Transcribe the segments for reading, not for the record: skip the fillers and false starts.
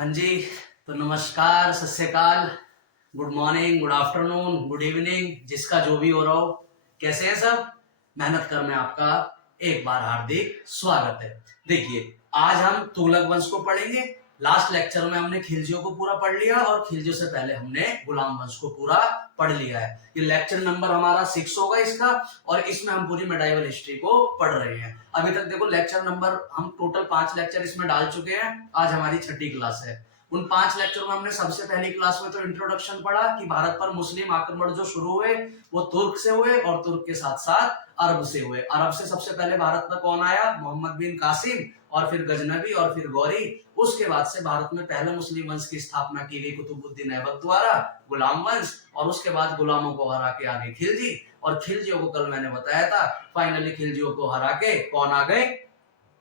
हाँ जी। तो नमस्कार, सत श्री अकाल, good morning, good afternoon, good evening, जिसका जो भी हो रहा हो। कैसे हैं सब? मेहनत कर में आपका एक बार हार्दिक स्वागत है। देखिए, आज हम तुगलक वंश को पढ़ेंगे। लास्ट लेक्चर में हमने खिलजियों को पूरा पढ़ लिया और खिलजियों से पहले हमने गुलाम वंश को पूरा पढ़ लिया है। ये लेक्चर नंबर हमारा 6 होगा इसका, और इसमें हम पूरी मेडाइवल हिस्ट्री को पढ़ रहे हैं। अभी तक देखो लेक्चर नंबर हम टोटल 5 लेक्चर इसमें डाल चुके हैं। आज हमारी छठी क्लास है। उन 5 लेक्चर में हमने सबसे पहली क्लास में तो इंट्रोडक्शन पढ़ा कि भारत पर मुस्लिम आक्रमण जो शुरू हुए वो तुर्क से हुए, और तुर्क के साथ साथ अरब से हुए। अरब से सबसे पहले भारत में कौन आया? मोहम्मद बिन कासिम, और फिर गजनबी, और फिर गौरी। उसके बाद से भारत में पहले मुस्लिम वंश की स्थापना की गई कुतुबुद्दीन ऐबक द्वारा, गुलाम वंश। और उसके बाद गुलामों को हरा के आगे खिलजी, और खिलजियों को कल मैंने बताया था फाइनली खिलजियों को हरा के कौन आ गए?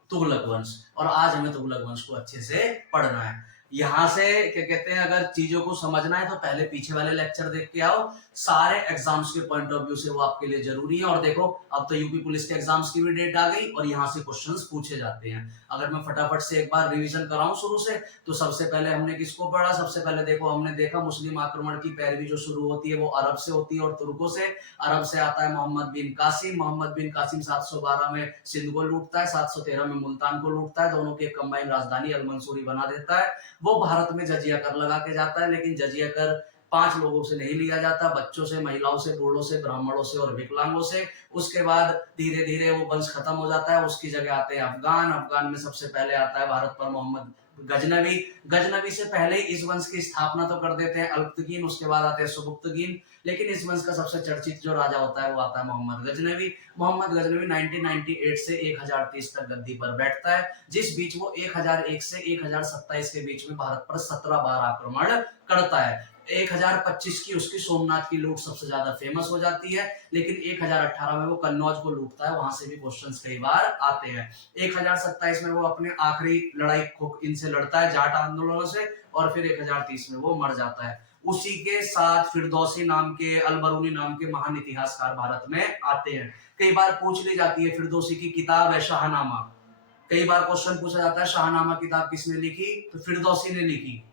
तुगलक वंश। और आज हमें तुगलक वंश को अच्छे से पढ़ना है। यहां से क्या कहते हैं, अगर चीजों को समझना है तो पहले पीछे वाले लेक्चर देख के आओ। सारे एग्जाम्स के पॉइंट ऑफ व्यू से वो आपके लिए जरूरी है। और देखो, अब तो यूपी पुलिस के एग्जाम्स की भी डेट आ गई और यहाँ से क्वेश्चंस पूछे जाते हैं। अगर मैं फटाफट से एक बार रिवीजन कराऊं शुरू से, तो सबसे पहले हमने किसको पढ़ा? सबसे पहले देखो, हमने देखा मुस्लिम आक्रमण की पैरवी जो शुरू होती है वो अरब से होती है और तुर्कों से। अरब से आता है मोहम्मद बिन कासिम। मोहम्मद बिन कासिम 712 में सिंध को लूटता है, 713 में मुल्तान को लूटता है। दोनों की एक कंबाइन राजधानी अल मंसूरी बना देता है। वो भारत में जजिया कर लगा के जाता है, लेकिन जजिया कर 5 लोगों से नहीं लिया जाता, बच्चों से, महिलाओं से, बूढ़ों से, ब्राह्मणों से और विकलांगों से। उसके बाद धीरे धीरे वो वंश खत्म हो जाता है। उसकी जगह आते हैं अफगान। अफगान में सबसे पहले आता है भारत पर मोहम्मद गजनवी। गजनवी से पहले इस वंश की स्थापना तो कर देते हैं अल्पतकीन, उसके बाद आते हैं सुबुक्तकीन। लेकिन इस वंश का सबसे चर्चित जो राजा होता है वो आता है मोहम्मद गजनवी। मोहम्मद गजनवी 1998 से 1030 तक गद्दी पर बैठता है, जिस बीच वो 1001 से 1027 के बीच में भारत पर 17 बार आक्रमण करता है। 1025 की उसकी सोमनाथ की लूट सबसे ज्यादा फेमस हो जाती है, लेकिन 1018 में वो कन्नौज को लूटता है। वहां से भी क्वेश्चंस कई बार आते हैं। 1027 में वो अपने आखिरी लड़ाई इनसे लड़ता है, जाट आंदोलनों से, और फिर 1030 में वो मर जाता है। उसी के साथ फिरदौसी नाम के, अलबरूनी नाम के महान इतिहासकार भारत में आते हैं। कई बार पूछ ली जाती है, फिरदौसी की किताब है शाहनामा। कई बार क्वेश्चन पूछा जाता है शाहनामा किताब किसने लिखी? तो फिरदौसी ने लिखी।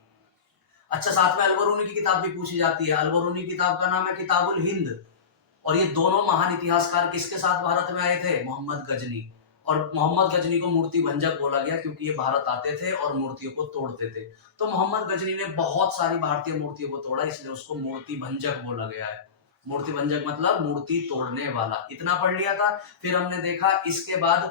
अच्छा, साथ में अलबरूनी की किताब भी पूछी जाती है। अलबरूनी किताब का नाम है किताबुल हिंद। और ये दोनों महान इतिहासकार किसके साथ भारत में आए थे? मोहम्मद गजनी। और मोहम्मद गजनी को मूर्ति भंजक बोला गया क्योंकि ये भारत आते थे और मूर्तियों को तोड़ते थे। तो मोहम्मद गजनी ने बहुत सारी भारतीय मूर्तियों को तोड़ा, इसलिए उसको मूर्ति भंजक बोला गया है। मूर्ति भंजक मतलब मूर्ति तोड़ने वाला। इतना पढ़ लिया था। फिर हमने देखा इसके बाद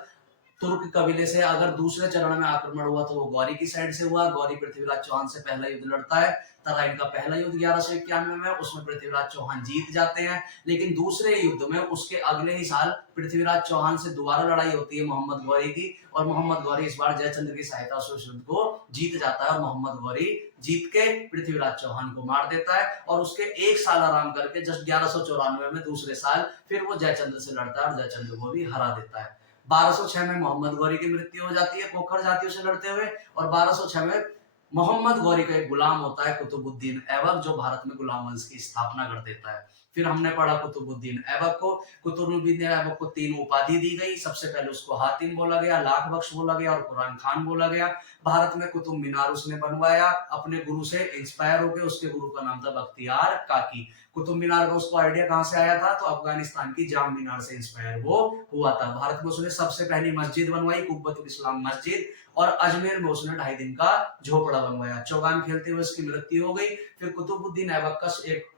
तुर्क कबीले से अगर दूसरे चरण में आक्रमण हुआ तो वो गौरी की साइड से हुआ। गौरी पृथ्वीराज चौहान से पहला युद्ध लड़ता है। तराइन का पहला युद्ध 1191 में, उसमें पृथ्वीराज चौहान जीत जाते हैं। लेकिन दूसरे युद्ध में उसके अगले ही साल पृथ्वीराज चौहान से दोबारा लड़ाई होती है मोहम्मद गौरी की, और मोहम्मद गौरी इस बार जयचंद्र की सहायता से उस युद्ध को जीत जाता है। और मोहम्मद गौरी जीत के पृथ्वीराज चौहान को मार देता है, और उसके एक साल आराम करके जस्ट 1194 में दूसरे साल फिर वो जयचंद्र से लड़ता है और जयचंद्र को भी हरा देता है। 1206 में मोहम्मद गौरी की मृत्यु हो जाती है खोखर जातियों से लड़ते हुए, और 1206 में मोहम्मद गौरी का एक गुलाम होता है कुतुबुद्दीन ऐबक, जो भारत में गुलाम वंश की स्थापना कर देता है। फिर हमने पढ़ा कुतुबुद्दीन ऐबक को। कुतुबुद्दीन ऐबक को 3 उपाधि दी गई। सबसे पहले उसको हातिम बोला गया, लाख बख्श बोला गया और कुरान खान बोला गया। भारत में कुतुब मीनार उसने बनवाया अपने गुरु से इंस्पायर होकर। उसके गुरु का नाम था बख्तियार काकी। कुतुब मीनार का उसको आइडिया कहां से आया था? तो अफगानिस्तान की जाम मीनार से इंस्पायर वो हुआ था। भारत में उसने सबसे पहली मस्जिद बनवाई, कुब्बतुल इस्लाम मस्जिद, और अजमेर में उसने 2.5 दिन का झोपड़ा बनवाया। चौगान खेलते हुए उसकी मृत्यु हो गई। फिर कुतुबुद्दीन ऐबक का एक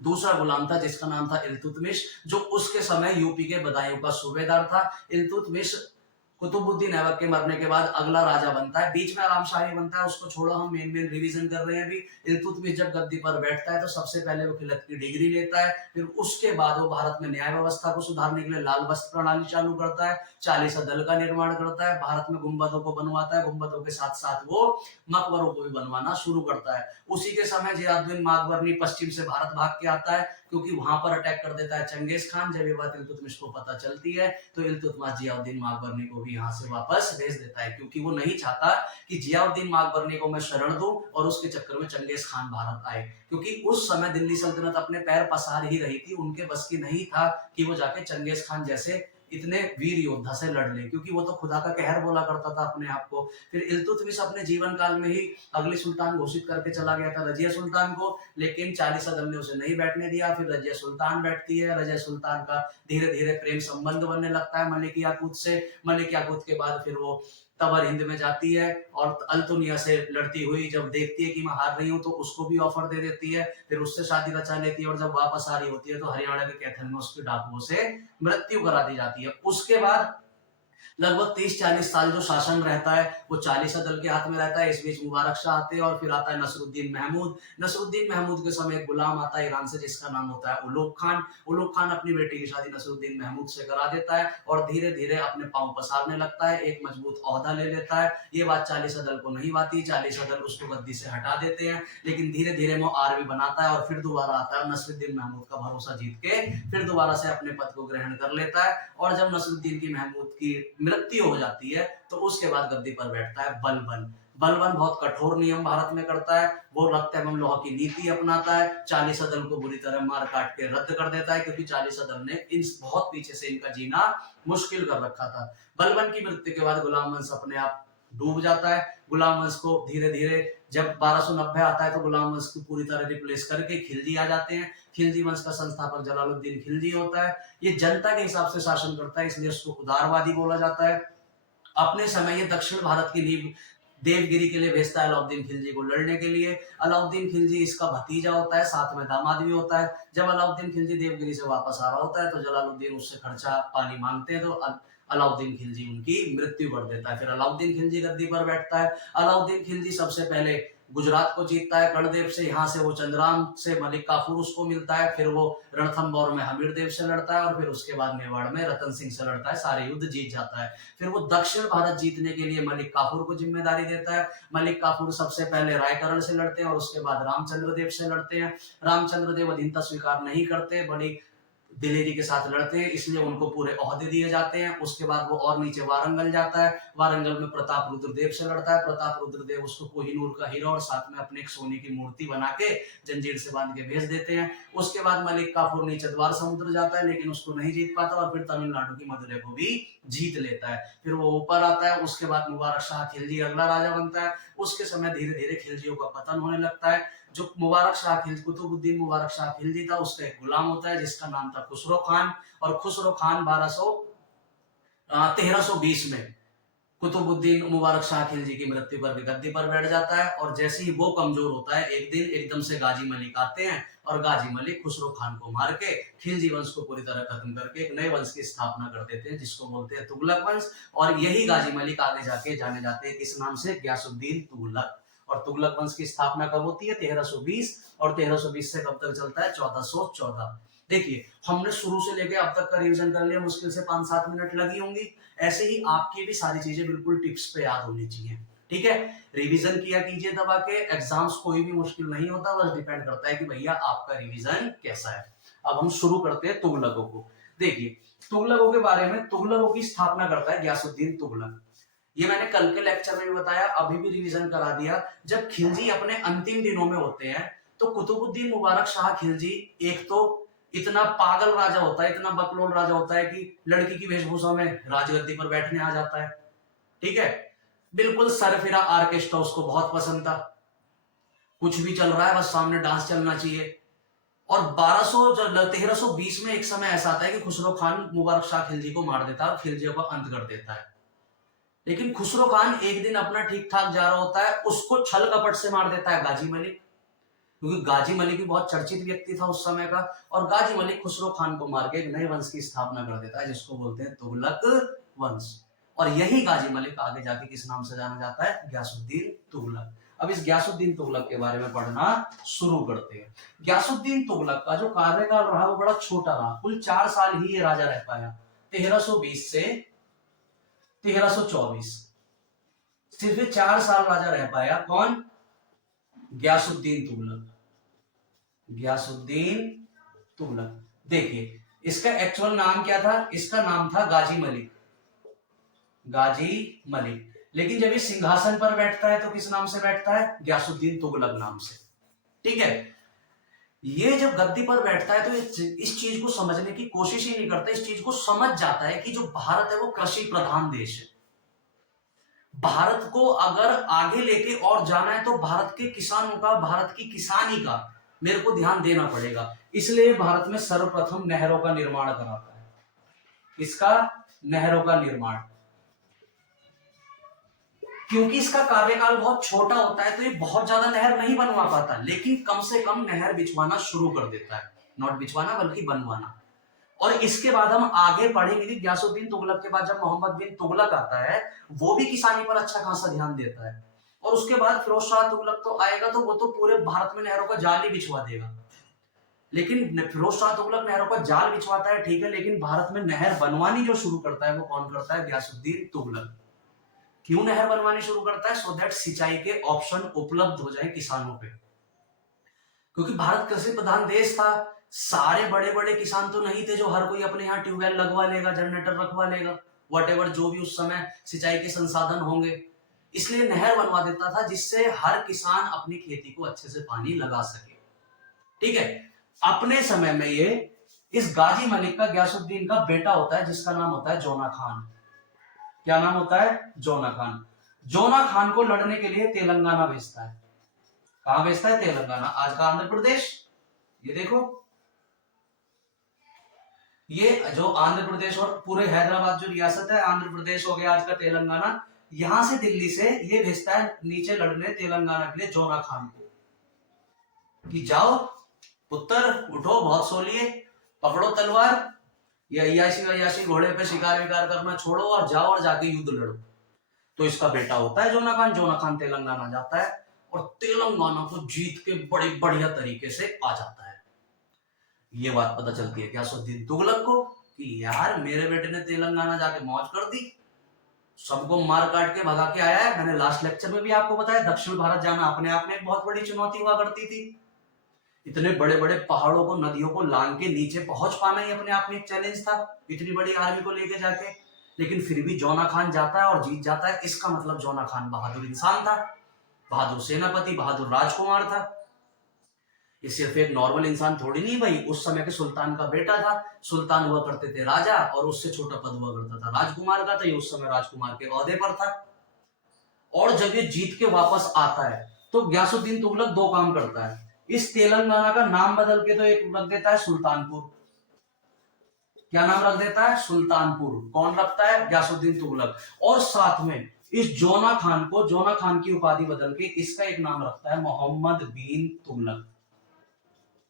दूसरा गुलाम था जिसका नाम था इल्तुतमिश, जो उसके समय यूपी के बदायूं का सूबेदार था। इल्तुतमिश कुतुबुद्दीन ऐबक के मरने के बाद अगला राजा बनता है। बीच में आराम शाही बनता है, उसको छोड़ो, हम मेन रिवीजन कर रहे हैं अभी। इल्तुतमिश जब गद्दी पर बैठता है तो सबसे पहले वो खिलत की डिग्री लेता है। फिर उसके बाद वो भारत में न्याय व्यवस्था को सुधारने के लिए लाल वस्त्र प्रणाली चालू करता है। 40 दल का निर्माण करता है। भारत में गुंबदों को बनवाता है। गुंबदों के साथ साथ वो मकबरों को भी बनवाना शुरू करता है। उसी के समय जियाउद्दीन माकबरनी पश्चिम से भारत भाग के आता है, क्योंकि वहां पर अटैक कर देता है चंगेज खान। जब ये बात इल्तुतमिश को पता चलती है तो इल्तुतमिश जियाउद्दीन माकबरनी को भी यहाँ से वापस भेज देता है, क्योंकि वो नहीं चाहता कि जियाउद्दीन माकबरनी को मैं शरण दूं और उसके चक्कर में चंगेज खान भारत आए, क्योंकि उस समय दिल्ली सल्तनत अपने पैर पसार ही रही थी। उनके बस की नहीं था कि वो जाके चंगेज खान जैसे इतने वीर योद्धा से लड़ ले, क्योंकि वो तो खुदा का कहर बोला करता था अपने आप को। फिर इल्तुतमिश अपने जीवन काल में ही अगली सुल्तान घोषित करके चला गया था, रजिया सुल्तान को, लेकिन चालीस अदल ने उसे नहीं बैठने दिया। फिर रजिया सुल्तान बैठती है, रजिया सुल्तान का धीरे धीरे प्रेम संबंध बनने लगता है मलिक याकूत से। मलिक याकूत के बाद फिर वो तबर हिंद में जाती है और अल्तुनिया से लड़ती हुई जब देखती है कि मैं हार रही हूँ तो उसको भी ऑफर दे देती है, फिर उससे शादी रचा लेती है, और जब वापस आ रही होती है तो हरियाणा के कैथल में उसकी डाकुओं से मृत्यु करा दी जाती है। उसके बाद लगभग 30-40 साल जो शासन रहता है वो 40 दल के हाथ में रहता है। इस बीच मुबारक शाह आते हैं और फिर आता है नसरुद्दीन महमूद। नसरुद्दीन महमूद के समय एक गुलाम आता है ईरान से जिसका नाम होता है उलुग खान। उलुग खान अपनी बेटी की शादी नसरुद्दीन महमूद से करा देता है और धीरे धीरे अपने पांव पसारने लगता है, एक मजबूत ओहदा ले लेता है। ये बात 40 दल को नहीं आती, 40 दल उसको गद्दी से हटा देते हैं, लेकिन धीरे धीरे वो आर्मी बनाता है और फिर दोबारा आता है, नसरुद्दीन महमूद का भरोसा जीत के फिर दोबारा से अपने पद को ग्रहण कर लेता है। और जब नसरुद्दीन की महमूद की मृत्यु हो जाती है तो उसके बाद गद्दी पर बैठता है बलबन। बलबन बहुत कठोर नियम भारत में करता है, वो रक्त एवं लौह की नीति अपनाता है, 40 दल को बुरी तरह मार काट के रद्द कर देता है, क्योंकि 40 दल ने इन बहुत पीछे से इनका जीना मुश्किल कर रखा था। बलबन की मृत्यु के बाद गुलाम वंश अपने आप डूब जाता है। गुलाम वंश को धीरे धीरे जब 1290 आता है तो गुलाम वंश को पूरी तरह रिप्लेस करके खिलजी आ जाते हैं। खिलजी वंश का संस्थापक जलालुद्दीन खिलजी होता है। ये जनता के हिसाब से शासन करता है, इसलिए उसको उदारवादी बोला जाता है। अपने समय ये दक्षिण भारत की नींव देवगिरी के लिए भेजता है अलाउद्दीन खिलजी को लड़ने के लिए। अलाउद्दीन खिलजी इसका भतीजा होता है, साथ में दामाद भी होता है। जब अलाउद्दीन खिलजी देवगिरी से वापस आ रहा होता है तो जलालुद्दीन उससे खर्चा पानी मांगते हैं, तो अलाउद्दीन खिलजी उनकी मृत्यु कर देता है। फिर अलाउद्दीन खिलजी गद्दी पर बैठता है। अलाउद्दीन खिलजी सबसे पहले गुजरात को जीतता है कणदेव से, यहाँ से वो चंद्राम से मलिक काफूर उसको मिलता है, फिर वो रणथंबोर में हमीरदेव से लड़ता है और फिर उसके बाद मेवाड़ में रतन सिंह से लड़ता है, सारे युद्ध जीत जाता है। फिर वो दक्षिण भारत जीतने के लिए मलिक काफूर को जिम्मेदारी देता है। मलिक काफूर सबसे पहले रायकरण से लड़ते हैं और उसके बाद रामचंद्र देव से लड़ते हैं। रामचंद्र देव अधीनता स्वीकार नहीं करते, बड़ी दिलेरी के साथ लड़ते हैं, इसलिए उनको पूरे ओहदे दिए जाते हैं। उसके बाद वो और नीचे वारंगल जाता है, वारंगल में प्रताप रुद्रदेव से लड़ता है। प्रताप रुद्रदेव उसको कोहिनूर का हीरा और साथ में अपने एक सोने की मूर्ति बना के जंजीर से बांध के भेज देते हैं। उसके बाद मलिक काफूर नीचे द्वार समुद्र जाता है, लेकिन उसको नहीं जीत पाता और फिर तमिलनाडु की मदुरै को भी जीत लेता है। फिर वो ऊपर आता है। उसके बाद मुबारक शाह खिलजी अगला राजा बनता है। उसके समय धीरे धीरे खिलजियों का पतन होने लगता है। जो मुबारक शाह खिलजी, कुतुबुद्दीन मुबारक शाह खिलजी था, उसका एक गुलाम होता है जिसका नाम था खुसरो खान। और खुसरो खान 1320 में कुतुबुद्दीन मुबारक शाह खिलजी की मृत्यु पर गद्दी पर बैठ जाता है। और जैसे ही वो कमजोर होता है, एक दिन एकदम से गाजी मलिक आते हैं और गाजी मलिक खुसरो खान को मार के खिलजी वंश को पूरी तरह खत्म करके एक नए वंश की स्थापना कर देते हैं, जिसको बोलते हैं तुगलक वंश। और यही गाजी मलिक आगे जाके जाने जाते हैं किस नाम से, गयासुद्दीन तुगलक। और तुगलक वंश की स्थापना कब होती है, 1320, और 1320 से कब तक चलता है, 1414। देखिए, हमने शुरू से लेके अब तक का रिवीजन कर लिया, मुश्किल से 5-7 मिनट लगी होंगी। ऐसे ही आपकी भी सारी चीजें बिल्कुल टिप्स पे याद होनी चाहिए, ठीक है। रिवीजन किया कीजिए दबा के, एग्जाम्स कोई भी मुश्किल नहीं होता, बस डिपेंड करता है कि भैया आपका रिवीजन कैसा है। अब हम शुरू करते हैं तुगलकों को। देखिए, तुगलकों के बारे में, तुगलकों की स्थापना करता है गयासुद्दीन तुगलक। ये मैंने कल के लेक्चर में भी बताया, अभी भी रिवीजन करा दिया। जब खिलजी अपने अंतिम दिनों में होते हैं तो कुतुबुद्दीन मुबारक शाह खिलजी एक तो इतना पागल राजा होता है, इतना बकलोल राजा होता है कि लड़की की वेशभूषा में राजगद्दी पर बैठने आ जाता है, ठीक है। बिल्कुल सरफिरा आर्केस्ट्रा उसको बहुत पसंद था, कुछ भी चल रहा है बस सामने डांस चलना चाहिए। और 1320 में एक समय ऐसा आता है कि खुसरो खान मुबारक शाह खिलजी को मार देता है और खिलजियों का अंत कर देता है। लेकिन खुसरो खान एक दिन अपना ठीक ठाक जा रहा होता है, उसको छल कपट से मार देता है गाजी मलिक, क्योंकि गाजी मलिक भी बहुत चर्चित व्यक्ति था उस समय का। और गाजी मलिक खुसरो खान को मार के एक नए वंश की स्थापना कर देता है, जिसको बोलते हैं तुगलक वंश। और यही गाजी मलिक आगे जाके किस नाम से जाना जाता है, गयासुद्दीन तुगलक। अब इस गयासुद्दीन तुगलक के बारे में पढ़ना शुरू करते हैं। गयासुद्दीन तुगलक का जो कार्यकाल रहा वो बड़ा छोटा रहा, कुल 4 साल ही ये राजा रह पाया, 1320 से 1324, सिर्फ 4 साल राजा रह पाया। कौन, गयासुद्दीन तुगलक। गयासुद्दीन तुगलक, देखिए इसका एक्चुअल नाम क्या था, इसका नाम था गाजी मलिक, गाजी मलिक। लेकिन जब ये सिंहासन पर बैठता है तो किस नाम से बैठता है, गयासुद्दीन तुगलक नाम से, ठीक है। ये जब गद्दी पर बैठता है तो इस चीज को समझने की कोशिश ही नहीं करता, इस चीज को समझ जाता है कि जो भारत है वो कृषि प्रधान देश है। भारत को अगर आगे लेके और जाना है तो भारत के किसानों का, भारत की किसानी का मेरे को ध्यान देना पड़ेगा। इसलिए भारत में सर्वप्रथम नहरों का निर्माण कराता है। इसका नहरों का निर्माण, क्योंकि इसका कार्यकाल बहुत छोटा होता है तो ये बहुत ज्यादा नहर नहीं बनवा पाता, लेकिन कम से कम नहर बिछवाना शुरू कर देता है। नॉट बिछवाना बल्कि बनवाना। और इसके बाद हम आगे पढ़ेंगे कि गयासुद्दीन तुगलक के बाद जब मोहम्मद बिन तुगलक आता है, वो भी किसानी पर अच्छा खासा ध्यान देता है। और उसके बाद फिरोज शाह तुगलक तो आएगा, तो वो तो पूरे भारत में नहरों का जाल ही बिछवा देगा। लेकिन फिरोज शाह तुगलक नहरों का जाल बिछवाता है, ठीक है, लेकिन भारत में नहर बनवानी जो शुरू करता है वो कौन करता है? गयासुद्दीन तुगलक। क्यों नहर बनवानी शुरू करता है? सो दैट सिंचाई के ऑप्शन उपलब्ध हो जाए किसानों पे। क्योंकि भारत कृषि प्रधान देश था, सारे बड़े बड़े किसान तो नहीं थे जो हर कोई अपने यहाँ ट्यूबवेल लगवा लेगा, जनरेटर रखवा लेगा, वॉटेवर जो भी उस समय सिंचाई के संसाधन होंगे। इसलिए नहर बनवा देता था जिससे हर किसान अपनी खेती को अच्छे से पानी लगा सके। ठीक है। अपने समय में ये इस गाजी मलिक का, गयासुद्दीन का बेटा होता है जिसका नाम होता है जोना खान। क्या नाम होता है? जोना खान। जोना खान को लड़ने के लिए तेलंगाना भेजता है। कहां भेजता है? तेलंगाना, आज का आंध्र प्रदेश। ये देखो, ये जो आंध्र प्रदेश और पूरे हैदराबाद जो रियासत है, आंध्र प्रदेश हो गया आज का तेलंगाना, यहां से दिल्ली से ये भेजता है नीचे लड़ने तेलंगाना के लिए जोना खान को कि जाओ पुत्र, उठो, बहुत सो लिए, पकड़ो तलवार, ये अयाशी वयाशी घोड़े पे शिकार विकार करना छोड़ो और जाओ और जाके युद्ध लड़ो। तो इसका बेटा होता है जोना खान। जोना खान तेलंगाना जाता है और तेलंगाना को जीत के बड़े बढ़िया तरीके से आ जाता है। ये बात पता चलती है गयासुद्दीन तुगलक को कि यार मेरे बेटे ने तेलंगाना जाके मौज कर दी, सबको मार काट के भगा के आया है। मैंने लास्ट लेक्चर में भी आपको बताया दक्षिण भारत जाना अपने आप में एक बहुत बड़ी चुनौती हुआ करती थी। इतने बड़े बड़े पहाड़ों को, नदियों को लांग के नीचे पहुंच पाना ही अपने आप में एक चैलेंज था, इतनी बड़ी आर्मी को लेके जाके। लेकिन फिर भी जोना खान जाता है और जीत जाता है। इसका मतलब जोना खान बहादुर इंसान था, बहादुर सेनापति, बहादुर राजकुमार था। ये सिर्फ एक नॉर्मल इंसान थोड़ी नहीं भाई, उस समय के सुल्तान का बेटा था। सुल्तान हुआ करते थे राजा, और उससे छोटा पद हुआ करता था राजकुमार का, तो ये उस समय राजकुमार के ओहदे पर था। और जब ये जीत के वापस आता है तो गयासुद्दीन तुगलक दो काम करता है। इस तेलंगाना का नाम बदल के तो एक रख देता है सुल्तानपुर। क्या नाम रख देता है? सुल्तानपुर। कौन रखता है? गयासुद्दीन तुगलक। और साथ में इस जोना खान को, जोना खान की उपाधि बदल के इसका एक नाम रखता है मोहम्मद बिन तुगलक।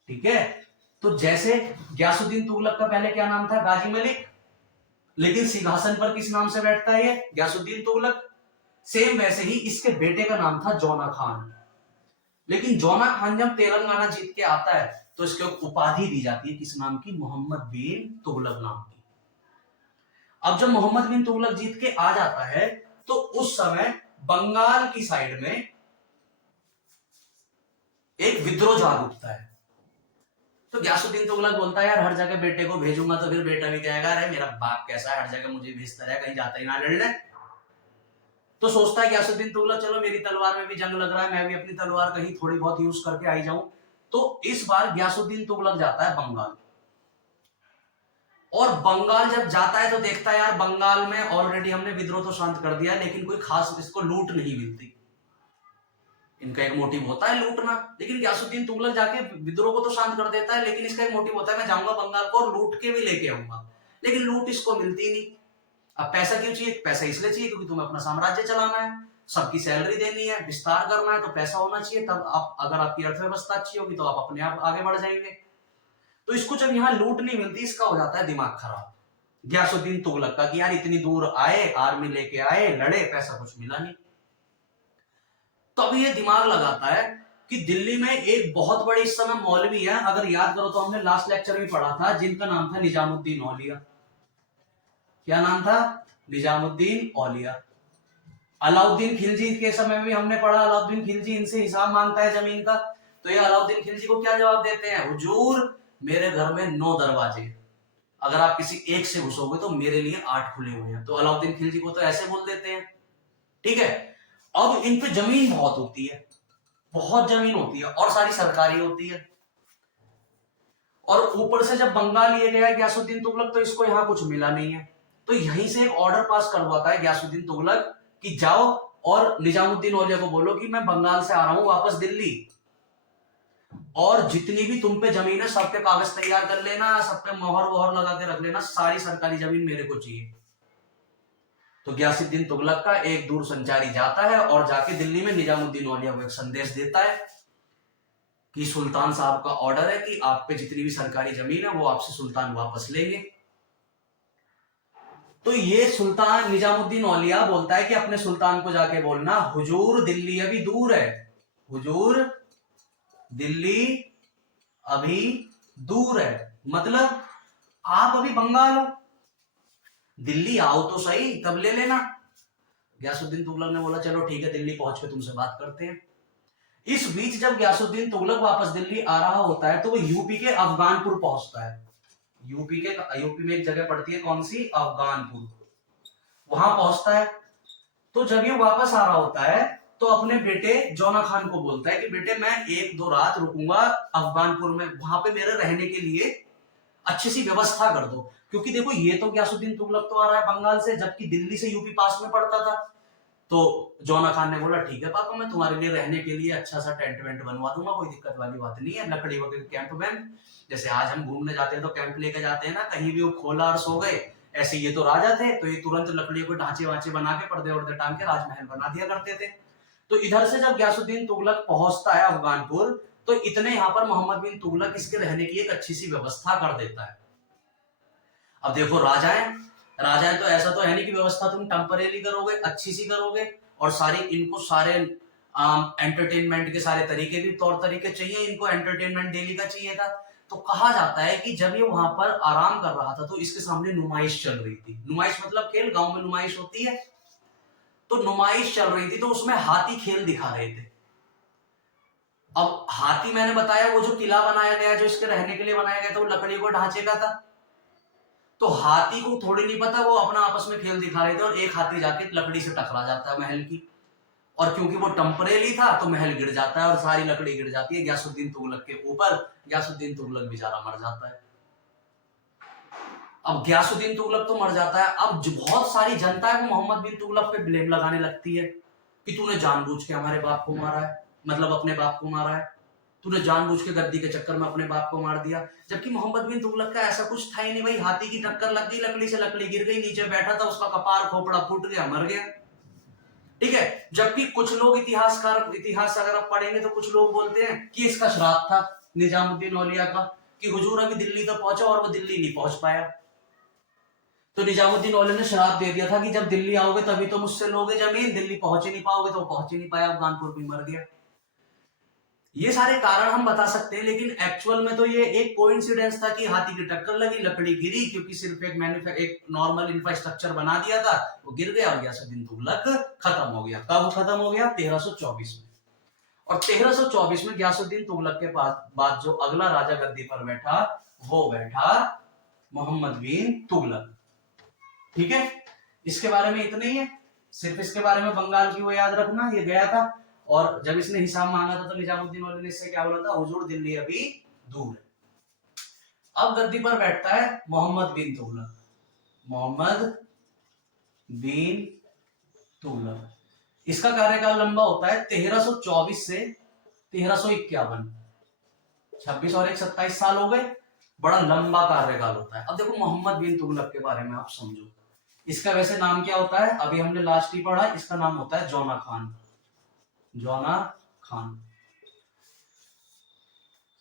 ठीक है। तो जैसे गयासुद्दीन तुगलक का पहले क्या नाम था? गाजी मलिक, लेकिन सिंहासन पर किस नाम से बैठता है? ये गयासुद्दीन तुगलक। सेम वैसे ही इसके बेटे का नाम था जोना खान। लेकिन जोना खान जब तेलंगाना जीत के आता है तो इसके उपाधि दी जाती है, किस नाम की? मोहम्मद बिन तुगलक नाम की। अब जब मोहम्मद बिन तुगलक जीत के आ जाता है तो उस समय बंगाल की साइड में एक विद्रोह जाग उठता है। तो गयासुद्दीन तुगलक बोलता है यार हर जगह बेटे को भेजूंगा तो फिर बेटा भी कहेगा अरे मेरा बाप कैसा है, हर जगह मुझे भेजता रहा, कहीं जाता ही ना लड़ने। तो सोचता है गयासुद्दीन तुगलक चलो मेरी तलवार में भी जंग लग रहा है, मैं भी अपनी तलवार कहीं थोड़ी बहुत यूज करके आई जाऊं। तो इस बार गयासुद्दीन तुगलक जाता है बंगाल। और बंगाल जब जाता है तो देखता है यार बंगाल में ऑलरेडी हमने विद्रोह तो शांत कर दिया, लेकिन कोई खास इसको लूट नहीं मिलती। इनका एक मोटिव होता है लूटना, लेकिन गयासुद्दीन तुगलक जाके विद्रोह को तो शांत कर देता है, लेकिन इसका एक मोटिव होता है मैं जाऊंगा बंगाल को और लूट के भी लेके आऊंगा। लेकिन लूट इसको मिलती नहीं। अब पैसा क्यों चाहिए? पैसा इसलिए चाहिए क्योंकि तुम्हें अपना साम्राज्य चलाना है, सबकी सैलरी देनी है, विस्तार करना है, तो पैसा होना चाहिए। तब आप, अगर आपकी अर्थव्यवस्था अच्छी होगी तो आप अपने आप आगे बढ़ जाएंगे। तो इसको जब यहाँ लूट नहीं मिलती, इसका हो जाता है दिमाग खराब गयासुद्दीन तुगलक का कि यार इतनी दूर आए, आर्मी लेके आए, लड़े, पैसा कुछ मिला नहीं। तब ये दिमाग लगाता है कि दिल्ली में एक बहुत बड़े इस समय मौलवी है, अगर याद करो तो हमने लास्ट लेक्चर में पढ़ा था, जिनका नाम था निजामुद्दीन औलिया। क्या नाम था? निजामुद्दीन औलिया। अलाउद्दीन खिलजी के समय में भी हमने पढ़ा, अलाउद्दीन खिलजी इनसे हिसाब मांगता है जमीन का। तो ये अलाउद्दीन खिलजी को क्या जवाब देते हैं? हुजूर मेरे घर में 9 दरवाजे, अगर आप किसी एक से घुसोगे तो मेरे लिए 8 खुले हुए हैं। तो अलाउद्दीन खिलजी को तो ऐसे बोल देते हैं। ठीक है। अब इन पे जमीन बहुत होती है, बहुत जमीन होती है और सारी सरकारी होती है। और ऊपर से जब बंगाल ये गया गयासुद्दीन तुगलक, तो इसको यहाँ कुछ मिला नहीं है, तो यहीं से एक ऑर्डर पास करवाता है गयासुद्दीन तुगलक कि जाओ और निजामुद्दीन औलिया को बोलो कि मैं बंगाल से आ रहा हूं वापस दिल्ली, और जितनी भी तुम पे जमीन है सब पे कागज तैयार कर लेना, सब पे मोहर वोहर लगा के रख लेना, सारी सरकारी जमीन मेरे को चाहिए। तो गयासुद्दीन तुगलक का एक दूर संचारी जाता है और जाके दिल्ली में निजामुद्दीन औलिया को एक संदेश देता है कि सुल्तान साहब का ऑर्डर है कि आप पे जितनी भी सरकारी जमीन है वो आपसे सुल्तान वापस लेंगे। तो ये सुल्तान निजामुद्दीन औलिया बोलता है कि अपने सुल्तान को जाके बोलना, हुजूर दिल्ली अभी दूर है, हुजूर दिल्ली अभी दूर है, मतलब आप अभी बंगाल हो, दिल्ली आओ तो सही तब ले लेना। गयासुद्दीन तुगलक ने बोला चलो ठीक है, दिल्ली पहुंच के तुमसे बात करते हैं। इस बीच जब गयासुद्दीन तुगलक वापस दिल्ली आ रहा होता है तो वो यूपी के अफगानपुर पहुंचता है। यूपी में एक जगह पड़ती है, कौन सी, अफगानपुर, वहां पहुंचता है। तो जब ये वापस आ रहा होता है तो अपने बेटे जौना खान को बोलता है कि बेटे मैं 1-2 रात रुकूंगा अफगानपुर में, वहां पे मेरे रहने के लिए अच्छी सी व्यवस्था कर दो, क्योंकि देखो ये तो गयासुद्दीन तुगलक तो आ रहा है बंगाल से, जबकि दिल्ली से यूपी पास में पड़ता था। तो जौना खान ने बोला ठीक है पापा, मैं तुम्हारे लिए रहने के लिए अच्छा सा टेंट वेंट बनवा दूंगा, कोई दिक्कत वाली बात नहीं है, लकड़ी वगैरह कैंप वैम्प, जैसे आज हम घूमने जाते हैं तो कैंप लेके जाते हैं ना, कहीं भी वो खोला और सो गए, ऐसे ये तो राजा थे तो ये तुरंत लकड़ी को ढांचे वांचे बना के पर्दे वर्दे टांग के राजमहल बना दिया करते थे। तो इधर से जब गयासुद्दीन तुगलक पहुंचता है अफगानपुर, तो इतने यहाँ पर मोहम्मद बिन तुगलक इसके रहने की एक अच्छी सी व्यवस्था कर देता है। अब देखो राजाएं तो ऐसा तो है नहीं कि व्यवस्था तुम टेम्परेरी करोगे, अच्छी सी करोगे, और सारे एंटरटेनमेंट के सारे तरीके भी तौर तरीके चाहिए, इनको एंटरटेनमेंट डेली का चाहिए था। तो कहा जाता है कि जब ये वहां पर आराम कर रहा था तो इसके सामने नुमाइश चल रही थी। नुमाइश मतलब खेल, गांव में नुमाइश होती है, तो नुमाइश चल रही थी, तो उसमें हाथी खेल दिखा रहे थे। अब हाथी मैंने बताया वो जो किला बनाया गया, जो इसके रहने के लिए बनाया गया था, वो लकड़ी को ढांचे का था। तो हाथी को थोड़ी नहीं पता, वो अपना आपस में खेल दिखा रहे थे, और एक हाथी जाके लकड़ी से टकरा जाता है महल की, और क्योंकि वो टेम्परेरी था तो महल गिर जाता है और सारी लकड़ी गिर जाती है गयासुद्दीन तुगलक के ऊपर। गयासुद्दीन तुगलक बेचारा मर जाता है। अब गयासुद्दीन तुगलक तो मर जाता है, अब बहुत सारी जनता है वो मोहम्मद बिन तुगलक पे ब्लेम लगाने लगती है कि तूने जानबूझ के हमारे बाप को मारा है, मतलब अपने बाप को मारा है, तूने जानबूझ के गद्दी के चक्कर में अपने बाप को मार दिया। जबकि मोहम्मद बिन तुगलक का ऐसा कुछ था ही नहीं भाई, हाथी की टक्कर लग गई, लकड़ी से लकड़ी गिर गई, नीचे बैठा था, उसका कपार खोपड़ा फूट गया, मर गया, ठीक है। जबकि कुछ लोग इतिहास अगर आप पढ़ेंगे तो कुछ लोग बोलते हैं कि इसका श्राप था निजामुद्दीन औलिया का, कि हुजूर अभी दिल्ली तक पहुंचा और वो दिल्ली नहीं पहुंच पाया। तो निजामुद्दीन औलिया ने श्राप दे दिया था कि जब दिल्ली आओगे तभी तो मुझसे लोगे जमीन, दिल्ली पहुंच ही नहीं पाओगे, तो पहुंच ही नहीं पाया, अफगानपुर भी मर गया। ये सारे कारण हम बता सकते हैं, लेकिन एक्चुअल में तो ये एक कोइंसिडेंस था कि हाथी की टक्कर लगी, लकड़ी गिरी, क्योंकि सिर्फ एक नॉर्मल इंफ्रास्ट्रक्चर बना दिया था, वो गिर गया और गयासुद्दीन तुगलक खत्म हो गया। कब खत्म हो गया? 1324 में। और 1324 में गयासुद्दीन तुगलक के बाद जो अगला राजा गद्दी पर बैठा, वो बैठा मोहम्मद बिन तुगलक, ठीक है। इसके बारे में इतना ही है, सिर्फ इसके बारे में बंगाल की वो याद रखना, ये गया था, और जब इसने हिसाब मांगा था तो निजामुद्दीन औलिया ने इससे क्या बोला था, हुजूर दिल्ली अभी दूर है। अब गद्दी पर बैठता है मोहम्मद बिन तुगलक। मोहम्मद बिन तुगलक, इसका कार्यकाल लंबा होता है 1324 से 1351, 26 और 1 27 साल हो गए, बड़ा लंबा कार्यकाल होता है। अब देखो मोहम्मद बिन तुगलक के बारे में आप समझो, इसका वैसे नाम क्या होता है, अभी हमने लास्ट ही पढ़ा, इसका नाम होता है जौना खान। जौना खान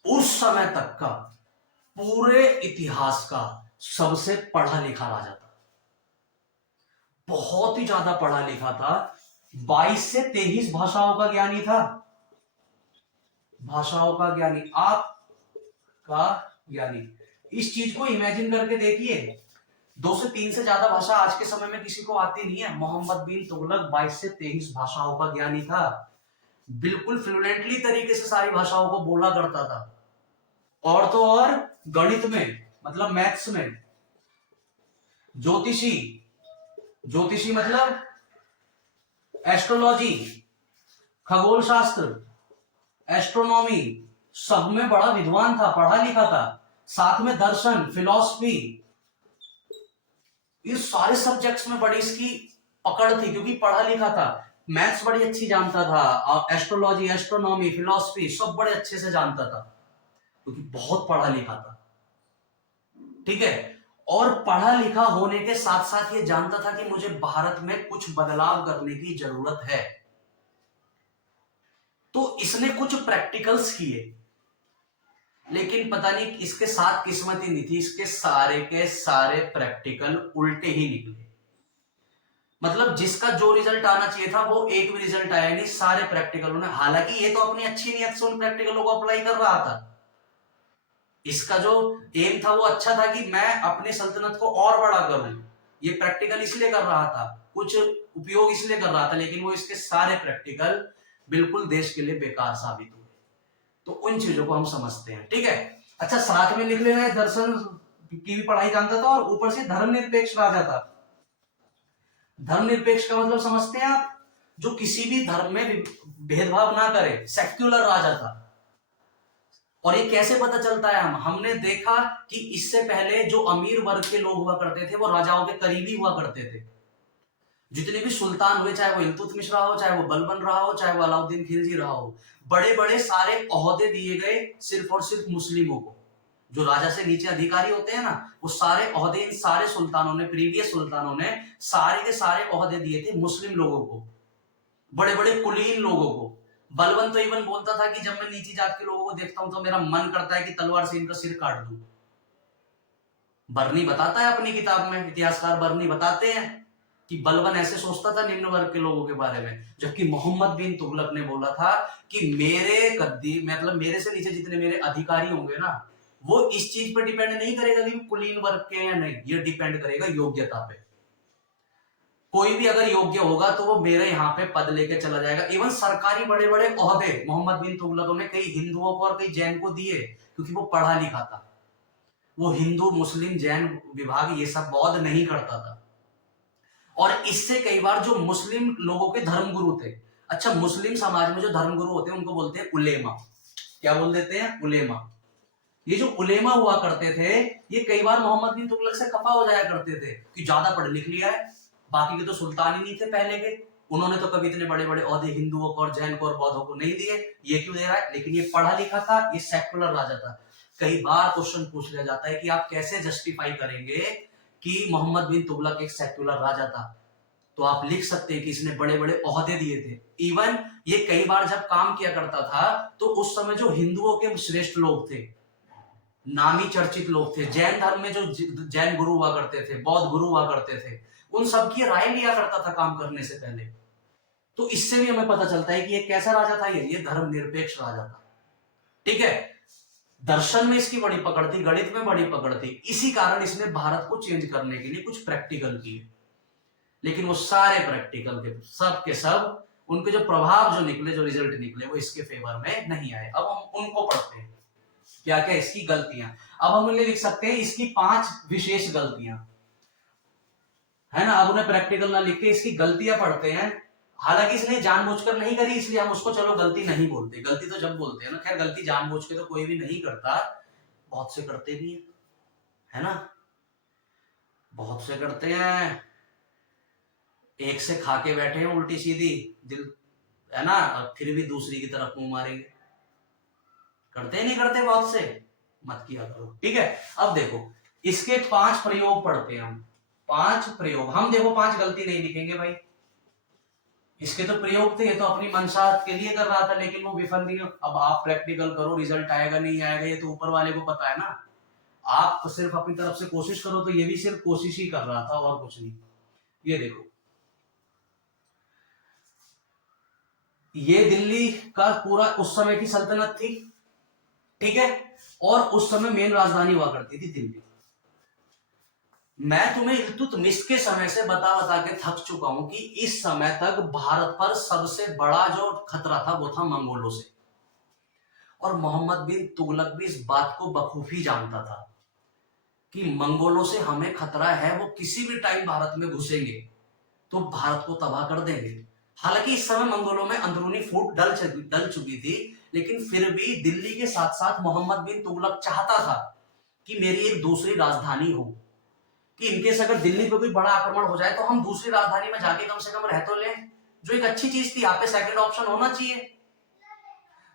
उस समय तक का पूरे इतिहास का सबसे पढ़ा लिखा राजा था, बहुत ही ज्यादा पढ़ा लिखा था, 22 से 23 भाषाओं का ज्ञानी था, भाषाओं का ज्ञानी, आपका ज्ञानी। इस चीज को इमेजिन करके देखिए, 2 से 3 से ज्यादा भाषा आज के समय में किसी को आती नहीं है, मोहम्मद बिन तुगलक 22 से 23 भाषाओं का ज्ञानी था, बिल्कुल फ्लुएंटली तरीके से सारी भाषाओं को बोला करता था, और तो और गणित में, मतलब मैथ्स में, ज्योतिषी मतलब एस्ट्रोलॉजी, खगोल शास्त्र, एस्ट्रोनॉमी, सब में बड़ा विद्वान था, पढ़ा लिखा था, साथ में दर्शन, फिलॉसफी, ये सारे सब्जेक्ट्स में बड़ी इसकी पकड़ थी क्योंकि पढ़ा लिखा था। मैथ्स बड़ी अच्छी जानता था और एस्ट्रोलॉजी, एस्ट्रोनॉमी, फिलॉसफी सब बड़े अच्छे से जानता था क्योंकि बहुत पढ़ा लिखा था। ठीक है, और पढ़ा लिखा होने के साथ साथ ये जानता था कि मुझे भारत में कुछ बदलाव करने की जरूरत है। तो इसने कुछ प्रैक्टिकल्स किए, लेकिन पता नहीं इसके साथ किस्मत ही नहीं थी, इसके सारे के सारे प्रैक्टिकल उल्टे ही निकले। मतलब जिसका जो रिजल्ट आना चाहिए था वो एक भी रिजल्ट आया नहीं सारे प्रैक्टिकलों ने। हालांकि ये तो अपनी अच्छी नियत से उन प्रैक्टिकलों को अप्लाई कर रहा था, इसका जो एम था वो अच्छा था कि मैं अपनी सल्तनत को और बड़ा करूं। ये प्रैक्टिकल इसलिए कर रहा था, कुछ उपयोग इसलिए कर रहा था, लेकिन वो इसके सारे प्रैक्टिकल बिल्कुल देश के लिए बेकार साबित हुए। तो उन चीजों को हम समझते हैं। ठीक है, अच्छा साथ में लिख लेना है दर्शन की भी पढ़ाई जानता था और ऊपर से धर्मनिरपेक्ष राजा था। धर्मनिरपेक्ष का मतलब समझते हैं आप, जो किसी भी धर्म में भेदभाव ना करे, सेक्युलर राजा था। और ये कैसे पता चलता है, हमने देखा कि इससे पहले जो अमीर वर्ग के लोग हुआ करते थे वो राजाओं के करीबी हुआ करते थे। जितने भी सुल्तान हुए, चाहे वो इल्तुतमिश रहा हो, चाहे वो बलबन रहा हो, चाहे वो अलाउद्दीन खिलजी रहा हो, बड़े बड़े सारे ओहदे दिए गए सिर्फ और सिर्फ मुस्लिमों को। जो राजा से नीचे अधिकारी होते हैं ना, वो सारे ओहदे इन सारे सुल्तानों ने, प्रीवियस सुल्तानों ने सारे के सारे ओहदे दिए थे मुस्लिम लोगों को, बड़े बड़े कुलीन लोगों को। बलबन तो इवन बोलता था कि जब मैं नीची जात के लोगों को देखता हूं तो मेरा मन करता है कि तलवार से इनका सिर काट दूं। बर्नी बताता है अपनी किताब में, इतिहासकार बर्नी बताते हैं कि बलबन ऐसे सोचता था निम्न वर्ग के लोगों के बारे में, जबकि मोहम्मद बिन तुगलक ने बोला था कि मेरे गद्दी मतलब मेरे से नीचे जितने मेरे अधिकारी होंगे ना, वो इस चीज पर डिपेंड नहीं करेगा कि कुलीन वर्ग के या नहीं, ये डिपेंड करेगा योग्यता पे। कोई भी अगर योग्य होगा तो वो मेरे यहाँ पे पद लेके चला जाएगा। इवन सरकारी बड़े बड़े ओहदे मोहम्मद बिन तुगलक ने कई हिंदुओं को और कई जैन को दिए क्योंकि वो पढ़ा लिखा था। वो हिंदू, मुस्लिम, जैन विभाग ये सब बौद्ध नहीं करता था। और इससे कई बार जो मुस्लिम लोगों के धर्मगुरु थे, अच्छा मुस्लिम समाज में जो धर्मगुरु होते हैं उनको बोलते हैं उलेमा। क्या बोल देते हैं? उलेमा। ये जो उलेमा हुआ करते थे, ये कई बार मोहम्मद बिन तुगलक से खफा हो जाया करते थे कि ज्यादा पढ़ लिख लिया है, बाकी के तो सुल्तान ही नहीं थे पहले के, उन्होंने तो कभी इतने बड़े बड़े ओहदे हिंदुओं को और जैन को और बौद्धों को नहीं दिए, ये क्यों दे रहा है? लेकिन ये पढ़ा लिखा था, ये सेक्युलर राजा था। कई बार क्वेश्चन पूछ लिया जाता है कि आप कैसे जस्टिफाई करेंगे कि मोहम्मद बिन तुगलक एक सेक्युलर राजा था? तो आप लिख सकते हैं कि इसने बड़े बड़े ओहदे दिए थे। इवन ये कई बार जब काम किया करता था तो उस समय जो हिंदुओं के श्रेष्ठ लोग थे, नामी चर्चित लोग थे, जैन धर्म में जो जैन गुरु हुआ करते थे, बौद्ध गुरु हुआ करते थे, उन सबकी राय लिया करता था काम करने से पहले। तो इससे भी हमें पता चलता है कि ये कैसा राजा था, ये धर्मनिरपेक्ष राजा था। ठीक है, दर्शन में इसकी बड़ी पकड़ थी, गणित में बड़ी पकड़ थी, इसी कारण इसने भारत को चेंज करने के लिए कुछ प्रैक्टिकल किए। लेकिन वो सारे प्रैक्टिकल के सब उनके जो प्रभाव जो निकले, जो रिजल्ट निकले, वो इसके फेवर में नहीं आए। अब हम उनको पढ़ते हैं, क्या क्या इसकी गलतियां। अब हम लिख सकते हैं इसकी 5 विशेष गलतियां, है ना। अब उन्हें प्रैक्टिकल ना लिख के इसकी गलतियां पढ़ते हैं। हालांकि इसने जानबूझकर नहीं करी, इसलिए हम उसको चलो गलती नहीं बोलते। गलती तो जब बोलते हैं ना, खैर गलती जानबूझ के तो कोई भी नहीं करता, बहुत से करते भी है ना, बहुत से करते हैं। एक से खा के बैठे हैं उल्टी सीधी दिल, है ना, और फिर भी दूसरी की तरफ मुंह मारेंगे। करते नहीं करते, बहुत से मत किया करो। ठीक है, अब देखो इसके 5 प्रयोग पढ़ते हैं हम। 5 प्रयोग हम, देखो 5 गलती नहीं लिखेंगे भाई, इसके तो प्रयोग थे, ये तो अपनी मंशा के लिए कर रहा था, लेकिन वो विफल नहीं। अब आप प्रैक्टिकल करो, रिजल्ट आएगा नहीं आएगा ये तो ऊपर वाले को पता है ना। आप सिर्फ अपनी तरफ से कोशिश करो, तो ये भी सिर्फ कोशिश ही कर रहा था और कुछ नहीं। ये देखो, ये दिल्ली का पूरा उस समय की सल्तनत थी, ठीक है, और उस समय मेन राजधानी हुआ करती थी दिल्ली। मैं तुम्हें इल्तुतमिश के समय से बता बता के थक चुका हूं कि इस समय तक भारत पर सबसे बड़ा जो खतरा था वो था मंगोलों से। और मोहम्मद बिन तुगलक भी इस बात को बखूबी जानता था कि मंगोलों से हमें खतरा है, वो किसी भी टाइम भारत में घुसेंगे तो भारत को तबाह कर देंगे। हालांकि इस समय मंगोलों में अंदरूनी फूट डल चुकी थी, लेकिन फिर भी दिल्ली के साथ साथ मोहम्मद बिन तुगलक चाहता था कि मेरी एक दूसरी राजधानी हो, कि इनकेस अगर दिल्ली पे कोई बड़ा आक्रमण हो जाए तो हम दूसरी राजधानी में जाके कम से कम रह तो लें, जो एक अच्छी चीज थी। यहाँ पे सेकंड ऑप्शन होना चाहिए।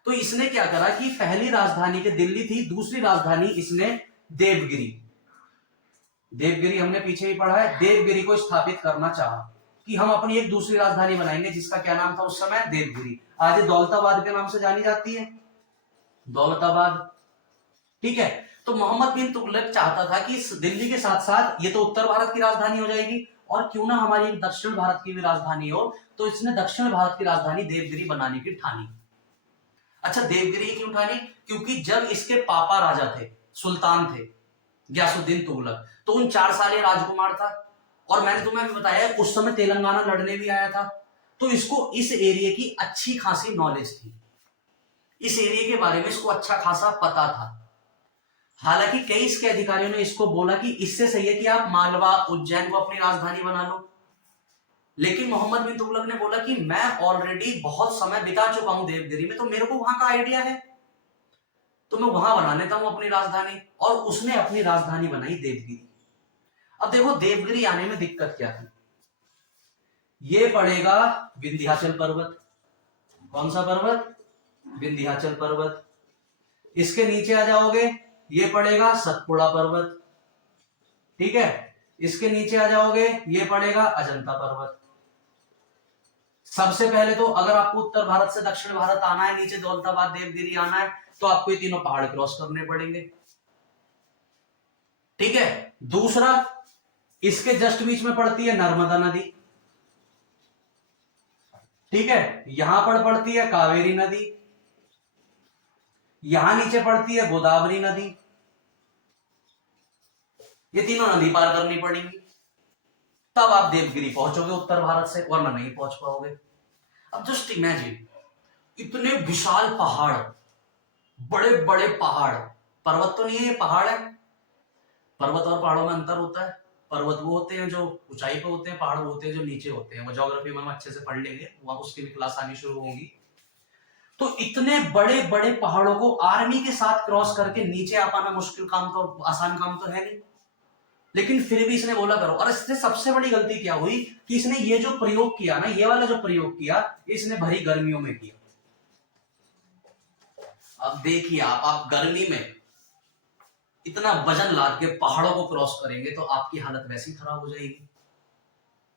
तो इसने क्या करा कि पहली राजधानी के दिल्ली थी, दूसरी राजधानी इसने देवगिरी, देवगिरी हमने पीछे ही पढ़ा है, देवगिरी को स्थापित करना चाहा कि हम अपनी एक दूसरी राजधानी बनाएंगे, जिसका क्या नाम था उस समय, देवगिरी। आज दौलताबाद के नाम से जानी जाती है, दौलताबाद। ठीक है। तो मोहम्मद बिन तुगलक चाहता था कि दिल्ली के साथ साथ ये तो उत्तर भारत की राजधानी हो जाएगी, और क्यों ना हमारी दक्षिण भारत की भी राजधानी हो, तो इसने दक्षिण भारत की राजधानी देवगिरी बनाने की ठानी। अच्छा, देवगिरी क्यों ठानी? क्योंकि जब इसके पापा राजा थे, सुल्तान थे गयासुद्दीन तुगलक, तो उन 4 साल ये राजकुमार था, और मैंने तुम्हें बताया उस समय तेलंगाना लड़ने भी आया था, तो इसको इस एरिया की अच्छी खासी नॉलेज थी, इस एरिया के बारे में इसको अच्छा खासा पता था। हालांकि कई इसके अधिकारियों ने इसको बोला कि इससे सही है कि आप मालवा उज्जैन को अपनी राजधानी बना लो, लेकिन मोहम्मद बिन तुगलक ने बोला कि मैं ऑलरेडी बहुत समय बिता चुका हूं देवगिरी में, तो मेरे को वहां का आइडिया है, तो मैं वहां बना लेता हूं अपनी राजधानी। और उसने अपनी राजधानी बनाई देवगिरी। अब देखो देवगिरी आने में दिक्कत क्या थी। ये पड़ेगा विंध्याचल पर्वत। कौन सा पर्वत? विंध्याचल पर्वत। इसके नीचे आ जाओगे, ये पड़ेगा सतपुड़ा पर्वत। ठीक है। इसके नीचे आ जाओगे, ये पड़ेगा अजंता पर्वत। सबसे पहले तो अगर आपको उत्तर भारत से दक्षिण भारत आना है, नीचे दौलताबाद देवगिरी आना है, तो आपको ये तीनों पहाड़ क्रॉस करने पड़ेंगे। ठीक है। दूसरा, इसके जस्ट बीच में पड़ती है नर्मदा नदी। ठीक है। यहां पर पड़ती है कावेरी नदी, यहां नीचे पड़ती है गोदावरी नदी। ये तीनों नदी पार करनी पड़ेंगी, तब आप देवगिरी पहुंचोगे उत्तर भारत से, वरना नहीं पहुंच पाओगे। अब जस्ट इमेजिन, इतने विशाल पहाड़, बड़े बड़े पहाड़, पर्वत तो नहीं है, ये पहाड़ है। पर्वत और पहाड़ों में अंतर होता है। पर्वत वो होते हैं जो ऊंचाई पे होते हैं, पहाड़ वो होते हैं जो नीचे होते हैं। वो ज्योग्राफी में हम अच्छे से पढ़ लेंगे, वहां उसकी भी क्लास आनी शुरू होंगी। तो इतने बड़े बड़े पहाड़ों को आर्मी के साथ क्रॉस करके नीचे आ पाना मुश्किल काम तो, आसान काम तो है नहीं, लेकिन फिर भी इसने बोला करो। और इससे सबसे बड़ी गलती क्या हुई कि इसने ये जो प्रयोग किया ना, ये वाला जो प्रयोग किया, इसने भरी गर्मियों में किया। अब देखिए आप गर्मी में इतना वजन लाद के पहाड़ों को क्रॉस करेंगे तो आपकी हालत वैसी खराब हो जाएगी।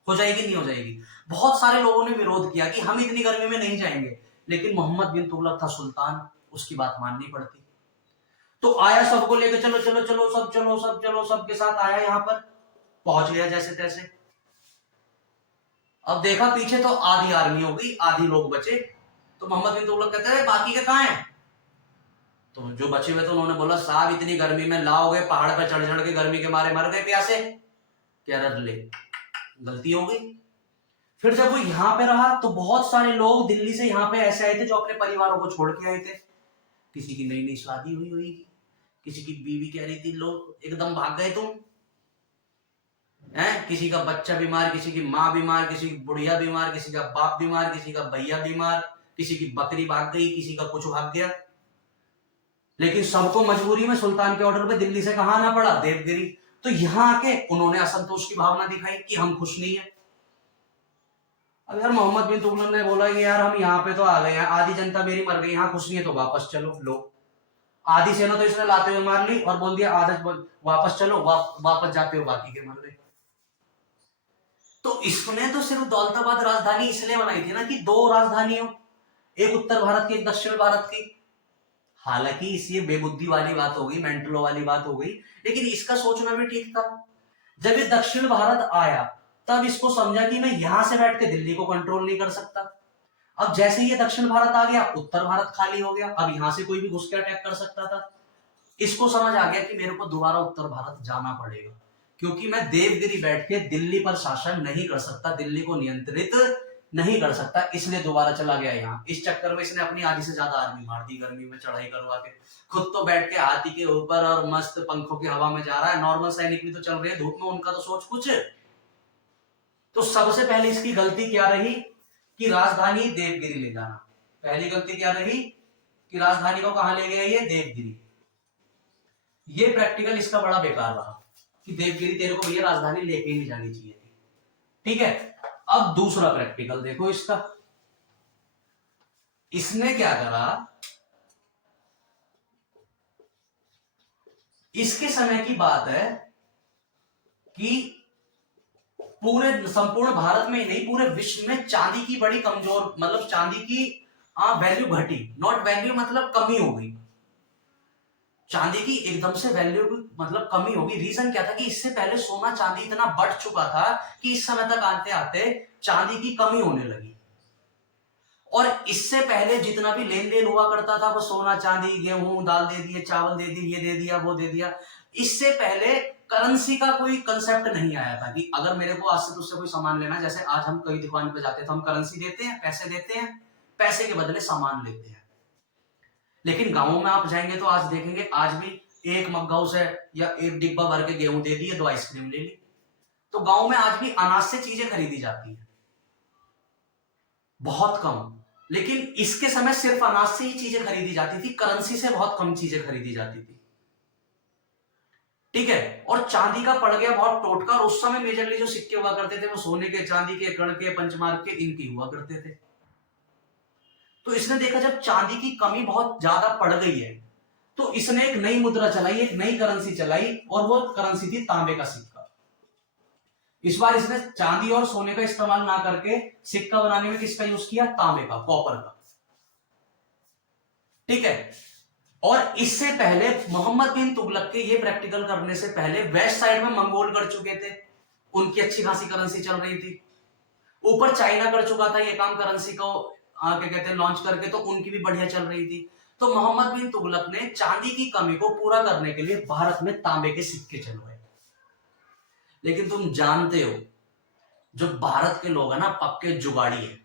हो जाएगी नहीं हो जाएगी? बहुत सारे लोगों ने विरोध किया कि हम इतनी गर्मी में नहीं जाएंगे, लेकिन मोहम्मद बिन तुगलक था सुल्तान, उसकी बात माननी पड़ती। तो आया, सबको लेकर चलो चलो चलो, सब चलो सब चलो, सबके साथ आया, यहां पर पहुंच गया जैसे तैसे। अब देखा पीछे तो आधी आर्मी हो गई, आधी लोग बचे। तो मोहम्मद बिन तुगलक कहते रहे बाकी के कहां हैं? तो जो बचे हुए थे उन्होंने बोला साहब इतनी गर्मी में लाओगे, पहाड़ पर चढ़ चढ़ के गर्मी के मारे मर गए प्यासे। कह रहे ले, गलती हो गई। फिर जब वो यहां पे रहा तो बहुत सारे लोग दिल्ली से यहां पे ऐसे आए थे जो अपने परिवारों को छोड़ के आए थे। किसी की नई नई शादी हुई होगी, किसी की बीवी कह रही थी लो एकदम भाग गए तुम, हैं? किसी का बच्चा बीमार, किसी की माँ बीमार, किसी की बुढ़िया बीमार, किसी का बाप बीमार, किसी का भैया बीमार, किसी की बकरी भाग गई, किसी का कुछ भाग गया। लेकिन सबको मजबूरी में सुल्तान के ऑर्डर पे दिल्ली से कहां आना पड़ा? देवगिरी। तो यहां आके उन्होंने असंतोष की भावना दिखाई कि हम खुश नहीं है। अब यार मोहम्मद बिन तुगलक ने बोला कि यार हम यहाँ पे तो आ गए हैं, आधी जनता मेरी मर गई, यहाँ खुश नहीं है तो वापस चलो। लो, आधी सेना तो इसने लाते हुए मार ली और बोल दिया आधा वापस चलो, वापस जाते हो बाकी के मर गए। तो इसने तो सिर्फ दौलताबाद राजधानी इसलिए बनाई थी ना कि 2 राजधानी हो, एक उत्तर भारत की, एक दक्षिण भारत की। हालांकि इसी बेबुद्धि वाली बात हो गई, मेंटलो वाली बात हो गई, लेकिन इसका सोचना भी ठीक था। जब ये दक्षिण भारत आया तब इसको समझा कि मैं यहां से बैठ के दिल्ली को कंट्रोल नहीं कर सकता। अब जैसे ये दक्षिण भारत आ गया, उत्तर भारत खाली हो गया, अब यहां से कोई भी घुस के अटैक कर सकता था। इसको समझ आ गया कि मेरे को दोबारा उत्तर भारत जाना पड़ेगा, क्योंकि मैं देवगिरी बैठ के दिल्ली पर शासन नहीं कर सकता, दिल्ली को नियंत्रित नहीं कर सकता, इसलिए दोबारा चला गया यहाँ। इस चक्कर में इसने अपनी आधी से ज्यादा आर्मी मार दी गर्मी में चढ़ाई करवा के। खुद तो बैठ के हाथी के ऊपर और मस्त पंखों की हवा में जा रहा है, नॉर्मल सैनिक भी तो चल रहे हैं धूप में, उनका तो सोच कुछ। तो सबसे पहले इसकी गलती क्या रही कि राजधानी देवगिरी ले जाना। पहली गलती क्या रही कि राजधानी को कहां ले गया? ये देवगिरी। ये प्रैक्टिकल इसका बड़ा बेकार रहा कि देवगिरी तेरे को भैया राजधानी लेके ही नहीं जानी चाहिए थी। ठीक है, अब दूसरा प्रैक्टिकल देखो इसका। इसने क्या करा, इसके समय की बात है कि पूरे संपूर्ण भारत में ही नहीं, पूरे विश्व में चांदी की बड़ी कमजोर, मतलब चांदी की वैल्यू घटी, नॉट वैल्यू मतलब कमी हो गई, चांदी की एकदम से वैल्यू मतलब कमी होगी। रीजन क्या था कि इससे पहले सोना चांदी इतना बढ़ चुका था कि इस समय तक आते आते चांदी की कमी होने लगी। और इससे पहले जितना भी लेन देन हुआ करता था वो सोना चांदी गेहूं दाल दे दिए, चावल दे दिए, ये दे दिया वो दे दिया, इससे पहले करेंसी का कोई कंसेप्ट नहीं आया था कि अगर मेरे को आज से तुझसे कोई सामान लेना, जैसे आज हम कई दुकान पे जाते हैं तो हम करेंसी देते हैं, पैसे देते हैं, पैसे के बदले सामान लेते हैं। लेकिन गांवों में आप जाएंगे तो आज देखेंगे, आज भी एक मग्गाऊ से या एक डिब्बा भर के गेहूं दे दिए, 2 आइसक्रीम ले ली। तो गांव में आज भी अनाज से चीजें खरीदी जाती हैं, बहुत कम। लेकिन इसके समय सिर्फ अनाज से ही चीजें खरीदी जाती थी, करेंसी से बहुत कम चीजें खरीदी जाती थी। ठीक है, और चांदी का पड़ गया बहुत टोटका। और उस समय मेजरली जो सिक्के हुआ करते थे वो सोने के, चांदी के, कण के, पंचमार्क के, इनकी हुआ करते थे। तो इसने देखा जब चांदी की कमी बहुत ज्यादा पड़ गई है तो इसने एक नई मुद्रा चलाई, एक नई करेंसी चलाई, और वो करेंसी थी तांबे का सिक्का। इस बार इसने चांदी और सोने का इस्तेमाल ना करके सिक्का बनाने में किसका यूज किया, तांबे का, कॉपर का। ठीक है, और इससे पहले मोहम्मद बिन तुगलक के ये प्रैक्टिकल करने से पहले वेस्ट साइड में मंगोल कर चुके थे, उनकी अच्छी खासी करेंसी चल रही थी। ऊपर चाइना कर चुका था ये काम करेंसी को क्या कहते हैं लॉन्च करके, तो उनकी भी बढ़िया चल रही थी। तो मोहम्मद बिन तुगलक ने चांदी की कमी को पूरा करने के लिए भारत में तांबे के सिक्के चलवाए। लेकिन तुम जानते हो जो भारत के लोग हैं ना, पक्के जुगाड़ी है।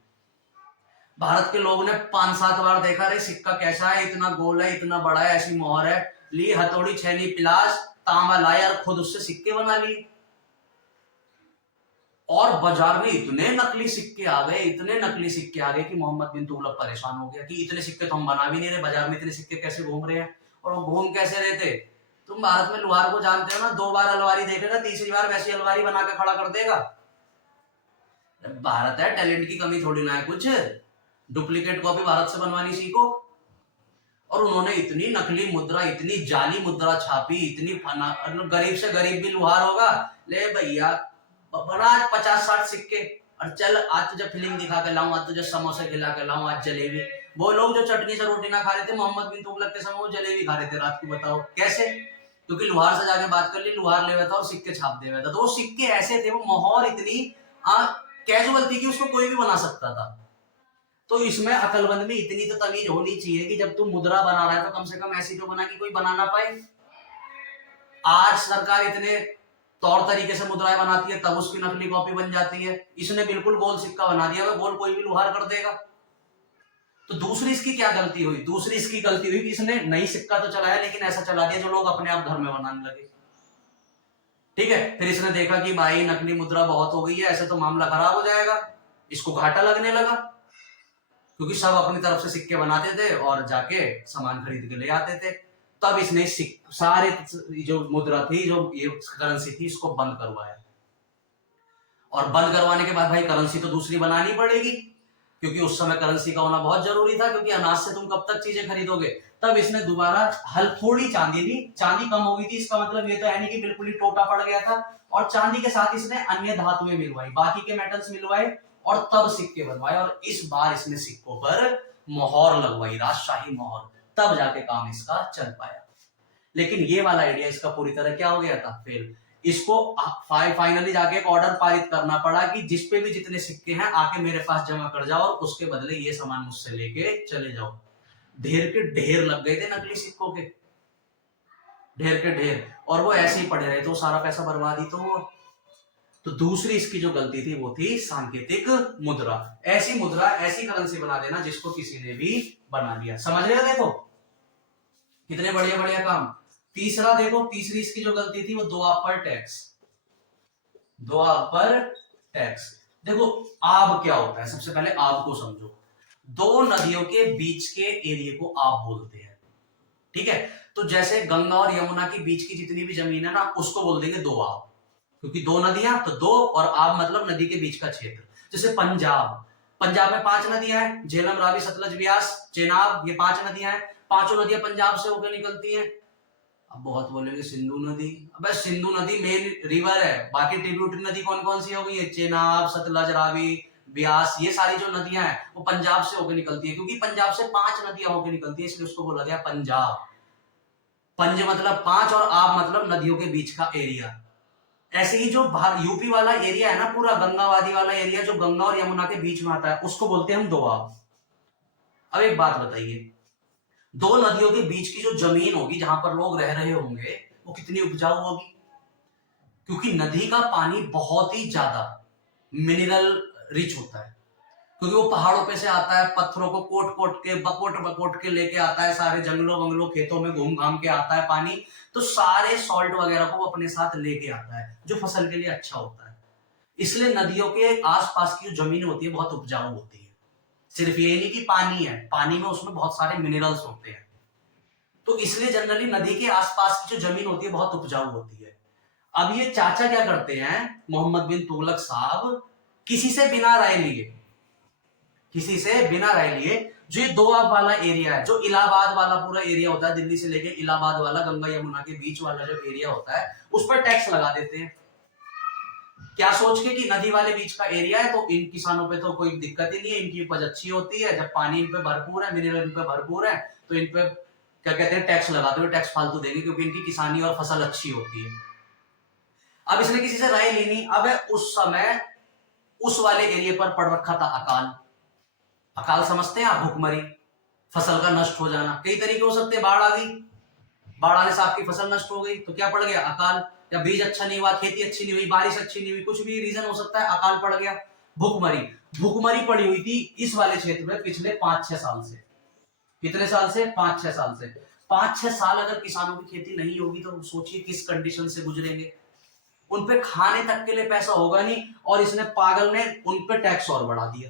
भारत के लोगों ने 5-7 बार देखा, रे सिक्का कैसा है, इतना गोल है, इतना बड़ा है, ऐसी मोहर है, ली हथौड़ी, छैनी, पिलास, तांबा लाया और खुद उससे सिक्के बना लिए। और बाजार में इतने नकली सिक्के आ गए, इतने नकली सिक्के आ गए कि मोहम्मद बिन तुगलक परेशान हो गया कि इतने सिक्के तो हम बना भी नहीं रहे, बाजार में इतने सिक्के कैसे घूम रहे हैं। और वो घूम कैसे रहे थे, तुम भारत में लोहार को जानते हो ना, 2 बार अलमारी देखेगा, तीसरी बार वैसी अलमारी बना के खड़ा कर देगा। भारत है, टैलेंट की कमी थोड़ी ना है कुछ, डुप्लीकेट कॉपी भारत से बनवानी सीखो। और उन्होंने इतनी नकली मुद्रा, इतनी जाली मुद्रा छापी, इतनी गरीब से गरीब भी लुहार होगा, ले भैया बना 50-60 सिक्के, और चल आज तुझे फिल्म दिखा के लाऊं, आज तुझे समोसे खिला के लाऊं, आज जलेबी। वो लोग जो चटनी से रोटी ना खा रहे थे मोहम्मद बिन तुगलक के समय, वो जलेबी खा रहे थे रात को। बताओ कैसे, क्योंकि लुहार से जाके बात कर ली, लुहार ले था और सिक्के छाप दे था। तो वो सिक्के ऐसे थे, वो मोहर इतनी कैजुअल थी कि उसको कोई भी बना सकता था। तो इसमें अकलमंद में इतनी तो तमीज होनी चाहिए कि जब तू मुद्रा बना रहा है तो कम से कम ऐसी तो बना कि कोई बना ना पाए। आज सरकार इतने तौर तरीके से मुद्राएं बनाती है, तब उसकी नकली कॉपी बन जाती है। इसने बिल्कुल गोल सिक्का बना दिया, वह गोल कोई भी लुहार कर देगा। तो दूसरी इसकी क्या गलती हुई, दूसरी इसकी गलती हुई कि इसने नई सिक्का तो चलाया, लेकिन ऐसा चला दिया जो लोग अपने आप घर में बनाने लगे। ठीक है, फिर इसने देखा कि भाई नकली मुद्रा बहुत हो गई है, ऐसे तो मामला खराब हो जाएगा, इसको घाटा लगने लगा, क्योंकि सब अपनी तरफ से सिक्के बनाते थे और जाके सामान खरीद के ले आते थे। तब इसने सारे जो मुद्रा थी, जो ये करेंसी थी, इसको बंद करवाया। और बंद करवाने के बाद भाई करेंसी तो दूसरी बनानी पड़ेगी, क्योंकि उस समय करेंसी का होना बहुत जरूरी था, क्योंकि अनाज से तुम कब तक चीजें खरीदोगे। तब इसने दोबारा थोड़ी चांदी ली, चांदी कम हो गई थी, इसका मतलब ये तो है नहीं कि बिल्कुल ही टोटा पड़ गया था। और चांदी के साथ इसने अन्य धातुएं मिलवाई, बाकी के मेटल्स मिलवाए, और तब सिक्के बनवाए। और इस बार इसने सिक्कों पर मोहर लगवाई, राजशाही मोहर, तब जाके काम इसका चल पाया। लेकिन ये वाला आइडिया इसका पूरी तरह क्या हो गया था, फेल। इसको फाइनली जाके एक ऑर्डर पारित करना पड़ा कि जिस पे भी जितने सिक्के हैं आके मेरे पास जमा कर जाओ, और उसके बदले ये सामान मुझसे लेके चले जाओ। ढेर के ढेर लग गए थे नकली सिक्कों के, ढेर के ढेर, और वो ऐसे ही पड़े रहे, तो सारा पैसा बर्बाद ही तो हुआ। तो दूसरी इसकी जो गलती थी वो थी सांकेतिक मुद्रा। ऐसी मुद्रा, ऐसी करेंसी बना देना जिसको किसी ने भी बना दिया। समझ रहे हो, देखो कितने बढ़िया बढ़िया काम। तीसरा देखो, तीसरी इसकी जो गलती थी वो दोआब पर टैक्स, दोआब पर टैक्स। देखो आब क्या होता है, सबसे पहले आब को समझो। 2 नदियों के बीच के एरिया को आब बोलते हैं। ठीक है, तो जैसे गंगा और यमुना के बीच की जितनी भी जमीन है ना, उसको बोल देंगे दो आब, क्योंकि दो नदियां तो दो, और आब मतलब नदी के बीच का क्षेत्र। जैसे पंजाब, पंजाब में 5 नदियां हैं, झेलम, रावी, सतलज, ब्यास, चेनाब, ये 5 नदियां हैं। पांचों नदियां पंजाब से होकर निकलती हैं। अब बहुत बोलेंगे सिंधु नदी, अबे सिंधु नदी मेन रिवर है, बाकी ट्रिब्यूटरी नदी कौन कौन सी हो गई है, चेनाब, सतलज, रावी, ब्यास, ये सारी जो नदियां हैं वो पंजाब से होकर निकलती है, क्योंकि पंजाब से 5 नदियां होकर निकलती है, इसलिए उसको बोला गया पंजाब। पंज मतलब 5 और आब मतलब नदियों के बीच का एरिया। ऐसे ही जो यूपी वाला एरिया है ना, पूरा गंगावादी वाला एरिया जो गंगा और यमुना के बीच में आता है, उसको बोलते हैं हम दोआब। अब एक बात बताइए, दो नदियों के बीच की जो जमीन होगी जहां पर लोग रह रहे होंगे, वो कितनी उपजाऊ होगी? क्योंकि नदी का पानी बहुत ही ज्यादा मिनरल रिच होता है, क्योंकि वो पहाड़ों पे से आता है, पत्थरों को कोट कोट के बकोट बकोट के लेके आता है, सारे जंगलों वंगलों खेतों में घूम घाम के आता है पानी, तो सारे सॉल्ट वगैरह को वो अपने साथ लेके आता है, जो फसल के लिए अच्छा होता है। इसलिए नदियों के आसपास की जो जमीन होती है बहुत उपजाऊ होती है। सिर्फ ये नहीं कि पानी है, पानी में उसमें बहुत सारे मिनरल्स होते हैं, तो इसलिए जनरली नदी के आसपास की जो जमीन होती है बहुत उपजाऊ होती है। अब ये चाचा क्या करते हैं, मोहम्मद बिन तुगलक साहब, किसी से बिना राय लिए, किसी से बिना राय लिए, जो ये दोआब वाला एरिया है, जो इलाहाबाद वाला पूरा एरिया होता है, दिल्ली से लेके इलाहाबाद वाला गंगा यमुना के बीच वाला जो एरिया होता है, उस पर टैक्स लगा देते हैं। क्या सोच के कि नदी वाले बीच का एरिया है तो इन किसानों पे तो कोई दिक्कत ही नहीं है, इनकी उपज अच्छी होती है, जब पानी इन पे भरपूर है, मिनरल इन पे भरपूर है, तो इन पे क्या कहते हैं, टैक्स लगाते हुए टैक्स फालतू देंगे, क्योंकि इनकी किसानी और फसल अच्छी होती है। अब इसने किसी से राय ली नहीं। अब उस समय उस वाले एरिया पर पड़ रखा था अकाल। अकाल समझते हैं आप? भुखमरी, फसल का नष्ट हो जाना। कई तरीके हो सकते हैं, बाढ़ आ गई, बाढ़ आने से आपकी फसल नष्ट हो गई, तो क्या पड़ गया, अकाल। या बीज अच्छा नहीं हुआ, खेती अच्छी नहीं हुई, बारिश अच्छी नहीं हुई, कुछ भी रीजन हो सकता है, अकाल पड़ गया। भुखमरी, भुखमरी पड़ी हुई थी इस वाले क्षेत्र में पिछले 5-6 साल से। कितने साल से? 5-6 साल से। 5-6 साल अगर किसानों की खेती नहीं होगी तो सोचिए किस कंडीशन से गुजरेंगे। उनपे खाने तक के लिए पैसा होगा नहीं, और इसने पागल ने उनपे टैक्स और बढ़ा दिया।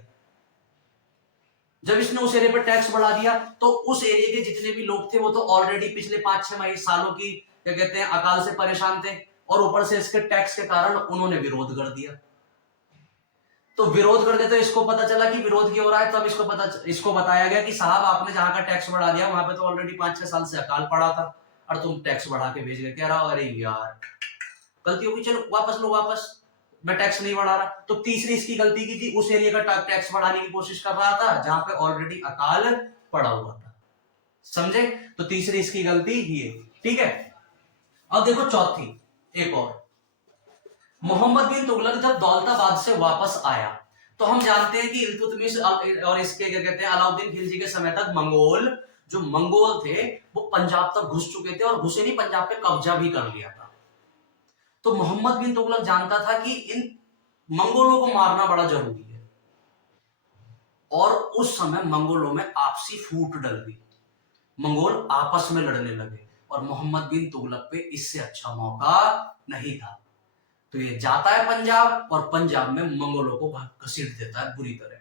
जब इसने उस एरिया पर टैक्स बढ़ा दिया तो उस एरिया के जितने भी लोग थे वो तो ऑलरेडी पिछले 5-6 सालों की क्या कहते हैं अकाल से परेशान थे, और ऊपर से इसके टैक्स के कारण उन्होंने विरोध कर दिया। तो विरोध करते तो इसको पता चला कि विरोध क्यों हो रहा है, तो अब इसको बताया गया कि साहब आपने जहां का टैक्स बढ़ा दिया वहां पे तो ऑलरेडी 5-6 साल से अकाल पड़ा था, और तुम टैक्स बढ़ा के भेज गए। कह रहा अरे यार गलती होगी, चलो वापस लो वापस, मैं टैक्स नहीं बढ़ा रहा। तो तीसरी इसकी गलती की थी, उस एरिया का टैक्स बढ़ाने की कोशिश कर रहा था जहां पे ऑलरेडी अकाल पड़ा हुआ था। समझे? तो तीसरी इसकी गलती ये, ठीक है। अब देखो चौथी, एक और, मोहम्मद बिन तुगलक जब दौलताबाद से वापस आया तो हम जानते हैं कि इल्तुतमिश और इसके क्या कहते हैं अलाउद्दीन खिलजी के समय तक जो मंगोल थे वो पंजाब तक घुस चुके थे, और घुसे नहीं, पंजाब पे कब्जा भी कर लिया था। तो मोहम्मद बिन तुगलक जानता था कि इन मंगोलों को मारना बड़ा जरूरी है, और उस समय मंगोलों में आपसी फूट डल गई, मंगोल आपस में लड़ने लगे, और मोहम्मद बिन तुगलक पे इससे अच्छा मौका नहीं था। तो ये जाता है पंजाब, और पंजाब में मंगोलों को घसीट देता है बुरी तरह।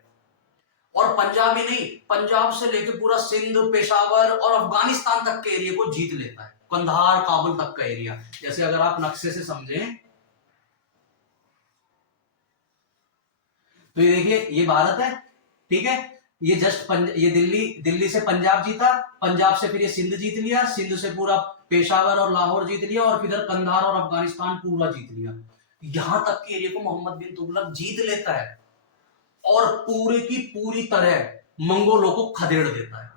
और पंजाब ही नहीं, पंजाब से लेकर पूरा सिंध, पेशावर और अफगानिस्तान तक के एरिया को जीत लेता है, कंधार, काबुल तक का एरिया। जैसे अगर आप नक्शे से समझें तो ये देखिए, ये भारत है, ठीक है, ये जस्ट ये दिल्ली से पंजाब जीता, पंजाब से फिर ये सिंध जीत लिया, सिंध से पूरा पेशावर और लाहौर जीत लिया, और फिर कंधार और अफगानिस्तान पूरा जीत लिया। यहां तक के एरिया को मोहम्मद बिन तुगलक जीत लेता है, और पूरे की पूरी तरह मंगोलों को खदेड़ देता है,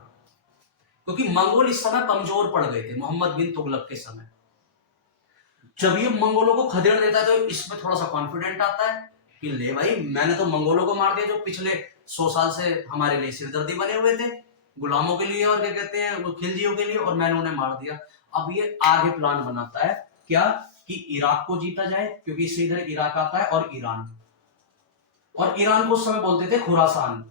क्योंकि मंगोल इस समय कमजोर पड़ गए थे मोहम्मद बिन तुगलक के समय। जब ये मंगोलों को खदेड़ देता है तो इसमें थोड़ा सा कॉन्फिडेंट आता है कि ले भाई, मैंने तो मंगोलों को मार दिया जो पिछले 100 साल से हमारे लिए सिरदर्दी बने हुए थे, गुलामों के लिए और क्या कहते हैं वो खिलजियों के लिए, और मैंने उन्हें मार दिया। अब ये आगे प्लान बनाता है क्या, कि इराक को जीता जाए, क्योंकि इससे इधर इराक आता है, और ईरान को उस समय बोलते थे खुरासान।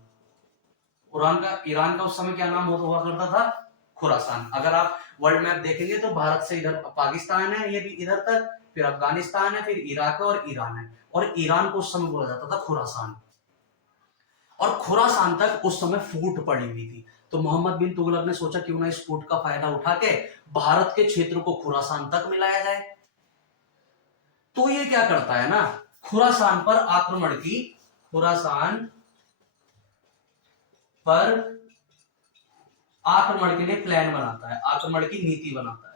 ईरान का उस समय क्या नाम हुआ करता था, खुरासान। अगर आप वर्ल्ड मैप देखेंगे तो भारत से इधर पाकिस्तान है, ये भी इधर तक, फिर अफगानिस्तान है, फिर इराक है, और ईरान है, और ईरान को उस समय बोला जाता था खुरासान। और खुरासान तक उस समय फूट पड़ी हुई थी। तो मोहम्मद बिन तुगलक ने सोचा क्यों ना इस फूट का फायदा उठा के भारत के क्षेत्र को खुरासान तक मिलाया जाए। तो ये क्या करता है ना, खुरासान पर आक्रमण की, खुरासान पर आक्रमण के लिए प्लान बनाता है, आक्रमण की नीति बनाता है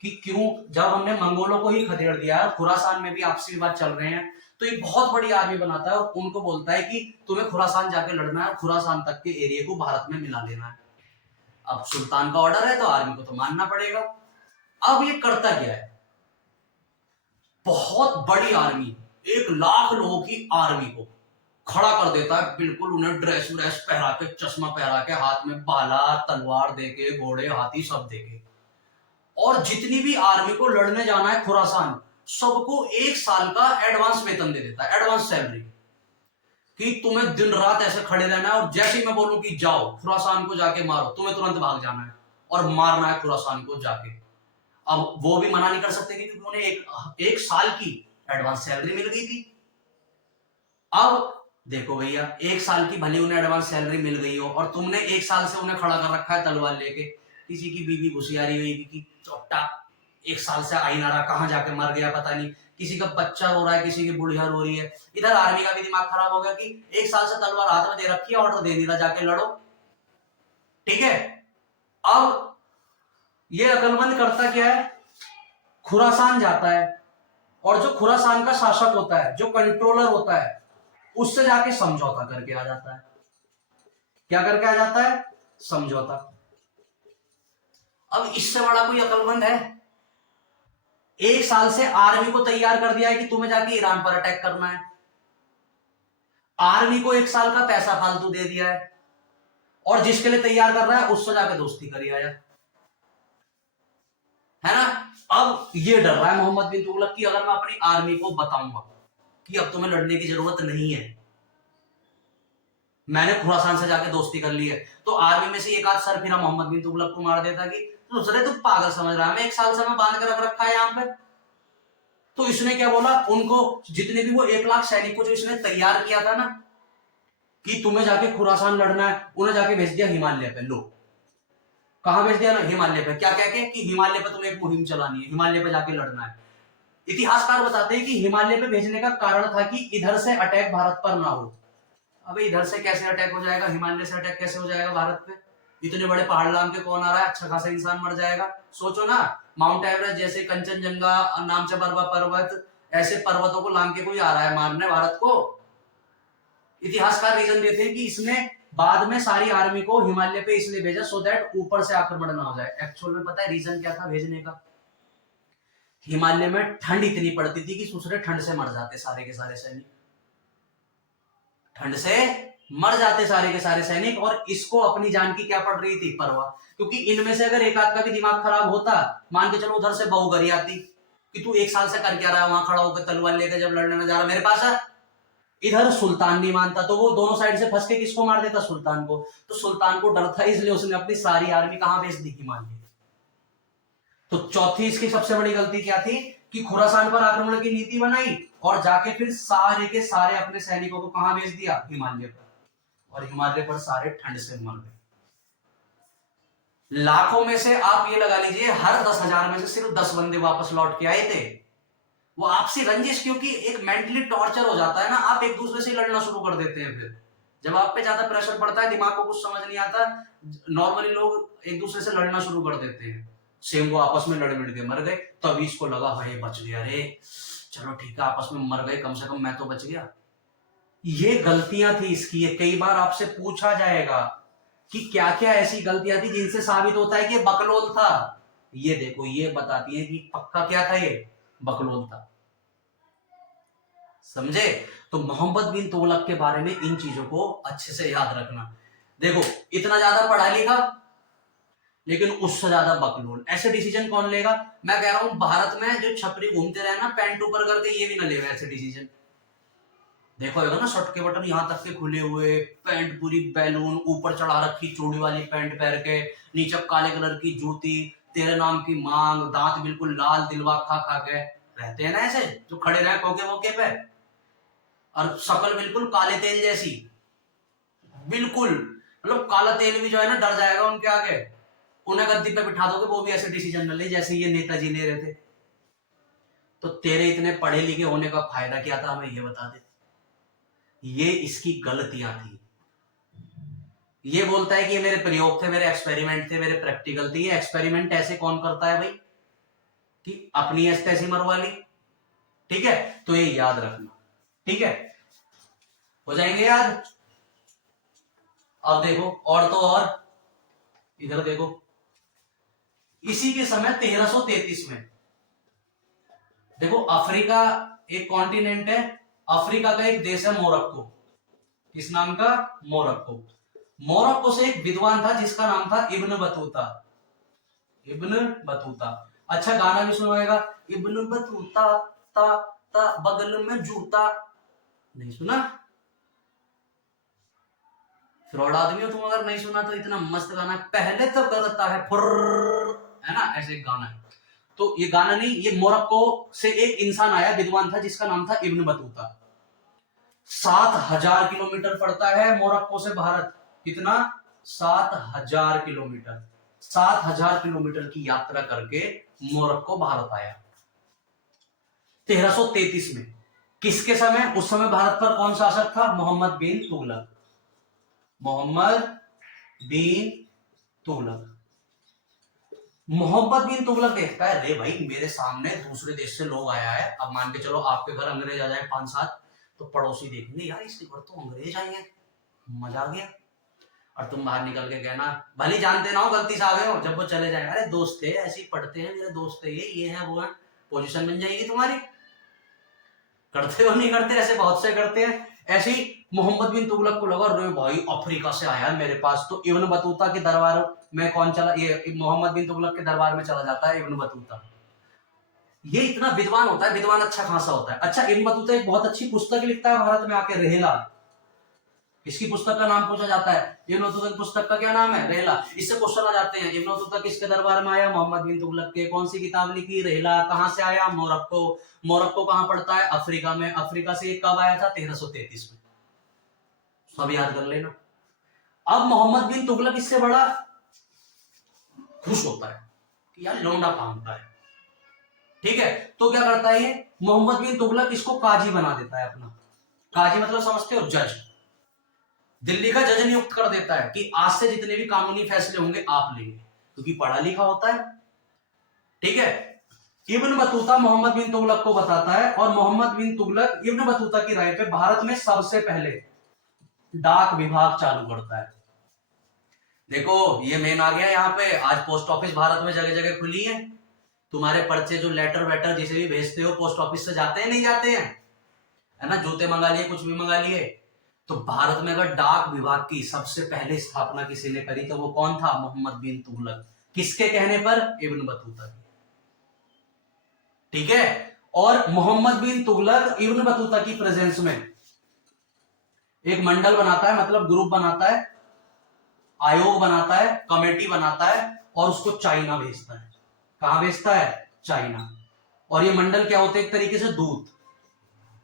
कि क्यों, जब हमने मंगोलों को ही खदेड़ दिया है, खुरासान में भी आपसी विवाद चल रहे हैं, तो एक बहुत बड़ी आर्मी बनाता है और उनको बोलता है कि तुम्हें खुरासान जाके लड़ना है, खुरासान तक के एरिया को भारत में मिला लेना है। अब सुल्तान का ऑर्डर है तो आर्मी को तो मानना पड़ेगा। अब ये करता क्या है, बहुत बड़ी आर्मी, 1 लाख लोगों की आर्मी को खड़ा कर देता है, बिल्कुल उन्हें ड्रेस व्रेस पहरा के, चश्मा पहरा के, हाथ में भाला तलवार देके, घोड़े हाथी सब देके, और जितनी भी आर्मी को लड़ने जाना है खुरासान, सबको 1 साल का एडवांस वेतन दे देता है, एडवांस सैलरी, कि तुम्हें दिन रात ऐसे खड़े रहना है और जैसे ही मैं बोलूं कि जाओ खुरासान को जाके मारो, तुम्हें तुरंत भाग जाना है और मारना है खुरासान को जाके। अब वो भी मना नहीं कर सकते क्योंकि उन्हें एक साल की एडवांस सैलरी मिल गई थी। अब देखो भैया, 1 साल की भले उन्हें एडवांस सैलरी मिल गई हो और तुमने 1 साल से उन्हें खड़ा कर रखा है तलवार लेके, किसी की बीवी घुसियारी हुई कि चौटा 1 साल से आई ना रहा, कहां जाके मर गया पता नहीं, किसी का बच्चा रो रहा है, किसी की बुढ़िया रो रही है, इधर आर्मी का भी दिमाग खराब हो गया कि 1 साल से तलवार हाथ में दे रखी है, ऑर्डर दे दिया जाके लड़ो, ठीक है। अब ये अकलमंद करता क्या है, खुरासान जाता है और जो खुरासान का शासक होता है, जो कंट्रोलर होता है, उससे जाके समझौता करके आ जाता है। क्या करके आ जाता है, समझौता। अब इससे बड़ा कोई अकलमंद है? 1 साल से आर्मी को तैयार कर दिया है कि तुम्हें जाके ईरान पर अटैक करना है, आर्मी को 1 साल का पैसा फालतू दे दिया है, और जिसके लिए तैयार कर रहा है उससे जाके दोस्ती करी आया, है ना। अब ये डर रहा है मोहम्मद बिन तुगलक की, अगर मैं अपनी आर्मी को बताऊंगा कि अब तुम्हें लड़ने की जरूरत नहीं है, मैंने खुरासान से जाके दोस्ती कर ली है, तो आर्मी में से एक आध सर फिर मोहम्मद बिन तुगलक को मार देता कि दूसरे तू पागल समझ रहा है, मैं 1 साल से मैं बांध कर रख रखा है यहाँ पे। तो इसने क्या बोला उनको, जितने भी वो 1 लाख सैनिक को जो इसने तैयार किया था ना कि तुम्हें जाके खुरासान लड़ना है, उन्हें जाके भेज दिया हिमालय पे। लो कहां भेज दिया ना, हिमालय पे। क्या कह के कि हिमालय पे तुम्हें एक मुहिम चलानी है, हिमालय पे जाके लड़ना है। इतिहासकार बताते हैं कि हिमालय पे भेजने का कारण था कि इधर से अटैक भारत पर ना हो। अबे इधर से कैसे अटैक हो जाएगा, हिमालय से अटैक कैसे हो जाएगा भारत पे? इतने बड़े पहाड़ लांग के कौन आ रहा है, अच्छा खासा इंसान मर जाएगा। सोचो ना, माउंट एवरेस्ट जैसे, कंचनजंगा नाम से पर्वत, ऐसे पर्वतों को लांग के कोई आ रहा है मारने भारत को? इतिहासकार रीजन देते हैं कि इसने बाद में सारी आर्मी को हिमालय पे इसलिए भेजा सो दैट ऊपर से आक्रमण ना हो जाए। एक्चुअल में पता है रीजन क्या था भेजने का? हिमालय में ठंड इतनी पड़ती थी कि दूसरे ठंड से मर जाते सारे के सारे सैनिक, ठंड से मर जाते सारे के सारे सैनिक, और इसको अपनी जान की क्या पड़ रही थी, परवाह। क्योंकि इनमें से अगर एक आध का भी दिमाग खराब होता, मान के चलो उधर से बहू गरी आती कि तू 1 साल से कर क्या रहा है वहां खड़ा होकर तलवार लेकर, जब लड़ने में जा रहा मेरे पास है। इधर सुल्तान नहीं मानता तो वो दोनों साइड से फंस के किसको मार देता, सुल्तान को। तो सुल्तान को डर था, इसलिए उसने अपनी सारी आर्मी कहां भेज दी, हिमालय। तो चौथी इसकी सबसे बड़ी गलती क्या थी कि खुरासान पर आक्रमण की नीति बनाई और जाके फिर सारे के सारे अपने सैनिकों को कहां भेज दिया, हिमालय पर। और हिमालय पर सारे ठंड से मर गए। लाखों में से आप ये लगा लीजिए, हर 10,000 में से सिर्फ 10 बंदे वापस लौट के आए थे। वो आपसी रंजिश, क्योंकि एक मेंटली टॉर्चर हो जाता है ना, आप एक दूसरे से लड़ना शुरू कर देते हैं। फिर जब आप पे ज्यादा प्रेशर पड़ता है, दिमाग को कुछ समझ नहीं आता, नॉर्मली लोग एक दूसरे से लड़ना शुरू कर देते हैं। सेम वो आपस में लड़ मिड़ के मर गए, तभी इसको लगा भाई बच गया रे, चलो ठीक है आपस में मर गए, कम से कम मैं तो बच गया। ये गलतियां थी इसकी। ये कई बार आपसे पूछा जाएगा कि क्या क्या ऐसी गलतियां थी जिनसे साबित होता है कि बकलोल था। ये देखो, ये बताती है कि पक्का क्या था, ये बकलोल था। समझे? तो मोहम्मद बिन तुगलक के बारे में इन चीजों को अच्छे से याद रखना। देखो, इतना ज्यादा पढ़ा लिखा लेकिन उससे ज्यादा बकलोल। ऐसे डिसीजन कौन लेगा? मैं कह रहा हूं भारत में जो छपरी घूमते रहे ना पैंट ऊपर करके, ये भी ना लेगा ऐसे डिसीजन। देखो होगा ना, शर्ट के बटन यहां तक के खुले हुए, पैंट पूरी बैलून ऊपर चढ़ा रखी, चूड़ी वाली पैंट पहन के, नीचे काले कलर की जूती, तेरे नाम की मांग, दांत बिल्कुल लाल, दिलवा खा खा के रहते हैं ना ऐसे, जो खड़े रहे कोके वोके पे, और शक्ल बिल्कुल काले तेल जैसी, बिल्कुल मतलब काला तेल भी जो है ना डर जाएगा उनके आगे, उन्हें गद्दी पे बिठा दोगे वो भी ऐसे डिसीजन न ले जैसे ये नेताजी ले रहे थे। तो तेरे इतने पढ़े लिखे होने का फायदा क्या था, हमें ये बता दे। ये इसकी गलतियां थी। ये बोलता है कि ये मेरे प्रयोग थे, मेरे एक्सपेरिमेंट थे, मेरे प्रैक्टिकल थे। ये एक्सपेरिमेंट ऐसे कौन करता है भाई कि अपनी ऐसी मरवा ली। ठीक है, तो ये याद रखना। ठीक है, हो जाएंगे याद। अब देखो और तो और इधर देखो, इसी के समय 1333 में देखो, अफ्रीका एक कॉन्टिनेंट है, अफ्रीका का एक देश है मोरक्को। किस नाम का? मोरक्को। मोरक्को से एक विद्वान था जिसका नाम था इब्न बतूता। Ibn Battuta. अच्छा गाना भी सुनाएगा, इब्न बतूता ता ता बगल में जूता। नहीं सुना? फ्रॉड आदमी हो तुम अगर नहीं सुना तो। इतना मस्त गाना है, पहले तो करता है फुर्र, है ना, ऐसे एक गाना है। तो ये गाना नहीं, ये मोरक्को से एक इंसान आया, विद्वान था जिसका नाम था इब्न बतूता। 7000 किलोमीटर पड़ता है मोरक्को से भारत। कितना? 7000 किलोमीटर। 7000 किलोमीटर की यात्रा करके मोरक्को भारत आया 1333 में। किसके समय? उस समय भारत पर कौन शासक था? मोहम्मद बिन तुगलक। मोहम्मद बिन तुगलक। मोहम्मद बिन तुगलक देखता है, अरे भाई मेरे सामने दूसरे देश से लोग आया है। अब मान के चलो आपके घर अंग्रेज आ जाए 5-7, तो पड़ोसी देखेंगे यार इसके घर तो अंग्रेज आए हैं, मजा आ गया। और तुम बाहर निकल के कहना, भले जानते ना हो गलती से आ गए हो, जब वो चले जाए, अरे दोस्त थे ऐसे ही पढ़ते हैं, मेरे दोस्त थे, ये है वो है, पोजीशन बन जाएगी तुम्हारी। करते हो नहीं करते? ऐसे बहुत से करते हैं। ऐसे ही मोहम्मद बिन तुगलक को लगा, रे भाई अफ्रीका से आया है मेरे पास, तो इब्न बतूता के दरबार में कौन चला? ये मोहम्मद बिन तुगलक के दरबार में चला जाता है इब्न बतूता। ये इतना विद्वान होता है, विद्वान अच्छा खासा होता है। अच्छा, इब्न बतूता एक बहुत अच्छी पुस्तक लिखता है भारत में आके, रेहला। इसकी पुस्तक का नाम पूछा जाता है, इब्न बतूता की पुस्तक का क्या नाम है? रेहला। इससे क्वेश्चन आ जाते हैं, इब्न बतूता किसके दरबार में आया? मोहम्मद बिन तुगलक के। कौन सी किताब लिखी? रेहला। कहां से आया? मोरक्को। मोरक्को कहां पड़ता है? अफ्रीका में। अफ्रीका से कब आया था? 1333 में। सब याद कर लेना। अब मोहम्मद बिन तुगलक इससे बड़ा खुश होता है कि यार लौंडा काम का है। ठीक है, तो क्या करता है ये मोहम्मद बिन तुगलक, इसको काजी बना देता है अपना। काजी मतलब समझते हो? जज। दिल्ली का जज नियुक्त कर देता है कि आज से जितने भी कानूनी फैसले होंगे आप लेंगे, क्योंकि पढ़ा लिखा होता है। ठीक है, इब्न बतूता मोहम्मद बिन तुगलक को बताता है, और मोहम्मद बिन तुगलक इब्न बतूता की राय पे भारत में सबसे पहले डाक विभाग चालू करता है। देखो ये मेन आ गया यहाँ पे। आज पोस्ट ऑफिस भारत में जगह जगह खुली है। तुम्हारे पर्चे जो लेटर वेटर जिसे भी भेजते हो पोस्ट ऑफिस से जाते हैं, नहीं जाते हैं, है ना? जूते मंगा लिए, कुछ भी मंगा लिए। तो भारत में अगर डाक विभाग की सबसे पहले स्थापना किसी ने करी तो वो कौन था? मोहम्मद बिन तुगलक। किसके कहने पर? इब्न बतूता की। ठीक है, और मोहम्मद बिन तुगलक इब्न बतूता की प्रेजेंस में एक मंडल बनाता है, मतलब ग्रुप बनाता है, आयोग बनाता है, कमेटी बनाता है, और उसको चाइना भेजता है। कहां भेजता है? चाइना। और ये मंडल क्या होते हैं? एक तरीके से दूत,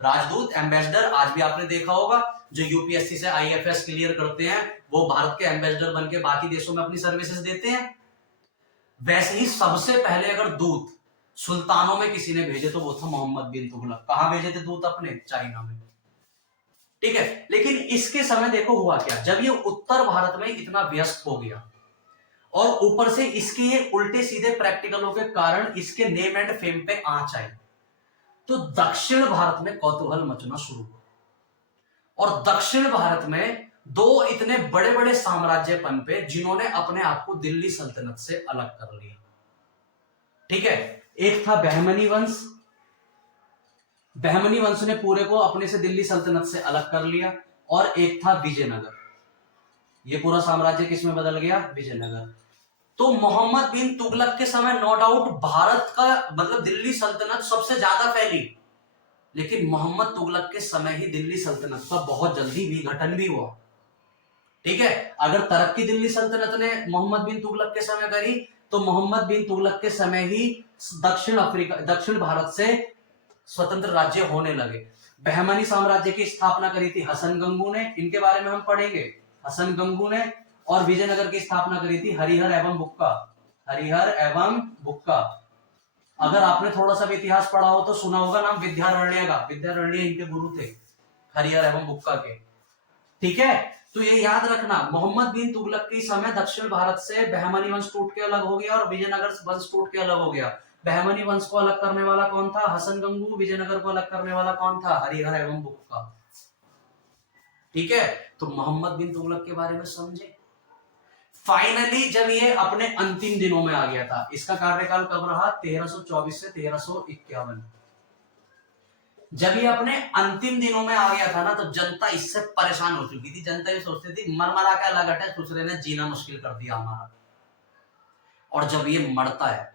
राजदूत, एम्बेसडर। आज भी आपने देखा होगा जो यूपीएससी से आईएफएस क्लियर करते हैं वो भारत के एम्बेसडर बनके बाकी देशों में अपनी सर्विसेज देते हैं। वैसे ही सबसे पहले अगर दूत सुल्तानों में किसी ने भेजे तो वो था मोहम्मद बिन तुगलक। कहां भेजे थे दूत? अपने चाइना में। ठीक है, लेकिन इसके समय देखो हुआ क्या, जब ये उत्तर भारत में इतना व्यस्त हो गया और ऊपर से इसके ये उल्टे सीधे प्रैक्टिकलों के कारण इसके नेम एंड फेम पे आंच आई, तो दक्षिण भारत में कौतूहल मचना शुरू हुआ। और दक्षिण भारत में दो इतने बड़े बड़े साम्राज्य पनपे जिन्होंने अपने आप को दिल्ली सल्तनत से अलग कर लिया। ठीक है, एक था बहमनी वंश। बहमनी वंश ने पूरे को अपने से दिल्ली सल्तनत से अलग कर लिया। और एक था विजयनगर। ये पूरा साम्राज्य किसमें बदल गया? विजयनगर। तो मोहम्मद बिन तुगलक के समय नो डाउट भारत का मतलब दिल्ली सल्तनत सबसे ज्यादा फैली, लेकिन मोहम्मद तुगलक के समय ही दिल्ली सल्तनत का बहुत जल्दी विघटन भी हुआ। ठीक है, अगर तरक्की दिल्ली सल्तनत ने मोहम्मद बिन तुगलक के समय करी तो मोहम्मद बिन तुगलक के समय ही दक्षिण भारत से स्वतंत्र राज्य होने लगे। बहमनी साम्राज्य की स्थापना करी थी हसन गंगू ने, इनके बारे में हम पढ़ेंगे। हसन गंगू ने और विजयनगर की स्थापना करी थी हरिहर एवं बुक्का। हरिहर एवं बुक्का। अगर आपने थोड़ा सा भी इतिहास पढ़ा हो तो सुना होगा नाम विद्यारण्य का। विद्यारण्य इनके गुरु थे, हरिहर एवं बुक्का के। ठीक है, तो ये याद रखना, मोहम्मद बिन तुगलक के समय दक्षिण भारत से बहमनी वंश टूट के अलग हो गया और विजयनगर वंश टूट के अलग हो गया। बहमनी वंश को अलग करने वाला कौन था? हसन गंगू। विजयनगर को अलग करने वाला कौन था? हरिहर एवं बुक्का। ठीक है, तो मोहम्मद बिन तुगलक के बारे में समझे। फाइनली जब ये अपने अंतिम दिनों में आ गया था, इसका कार्यकाल कब रहा? 1324 से 1351। जब ये अपने अंतिम दिनों में आ गया था ना, तो जनता इससे परेशान हो चुकी थी। जनता ये सोचती थी मर मरा के अलग हटे, दूसरे ने जीना मुश्किल कर दिया हमारा। और जब ये मरता है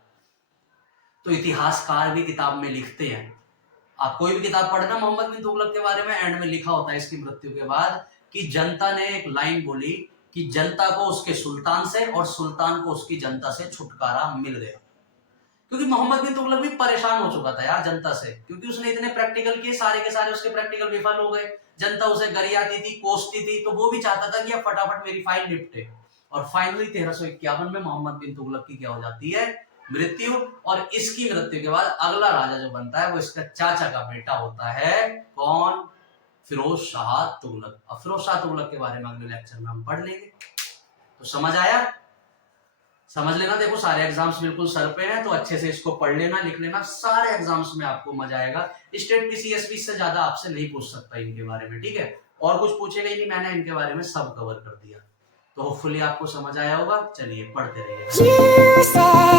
तो इतिहासकार भी किताब में लिखते हैं, आप कोई भी किताब पढ़ना मोहम्मद बिन तुगलक के बारे में, एंड में लिखा होता है इसकी मृत्यु के बाद कि जनता ने एक लाइन बोली कि जनता को उसके सुल्तान से और सुल्तान को उसकी जनता से छुटकारा मिल गया। क्योंकि मोहम्मद बिन तुगलक भी परेशान हो चुका था यार जनता से, क्योंकि उसने इतने प्रैक्टिकल किए, सारे के सारे उसके प्रैक्टिकल विफल हो गए। जनता उसे गरियाती थी, कोसती थी, तो वो भी चाहता था कि अब फटाफट मेरी फाइल निपटे। और फाइनली 1351 में मोहम्मद बिन तुगलक की क्या हो जाती है? मृत्यु। और इसकी मृत्यु के बाद अगला राजा जो बनता है वो इसका चाचा का बेटा होता है। कौन? फिरोज शाह तुगलक। अब फिरोज शाह तुगलक के बारे में अगले लेक्चर में हम पढ़ लेंगे। तो समझ आया? समझ लेना। देखो सारे एग्जाम्स बिल्कुल सर पे हैं, तो अच्छे से इसको पढ़ लेना, लिख लेना। सारे एग्जाम्स में आपको मजा आएगा। स्टेट पीसीएसबी से ज्यादा आपसे नहीं पूछ सकता इनके बारे में। ठीक है, और कुछ पूछेगा ही नहीं, मैंने इनके बारे में सब कवर कर दिया। तो होपफुली आपको समझ आया होगा। चलिए पढ़ते रहिए।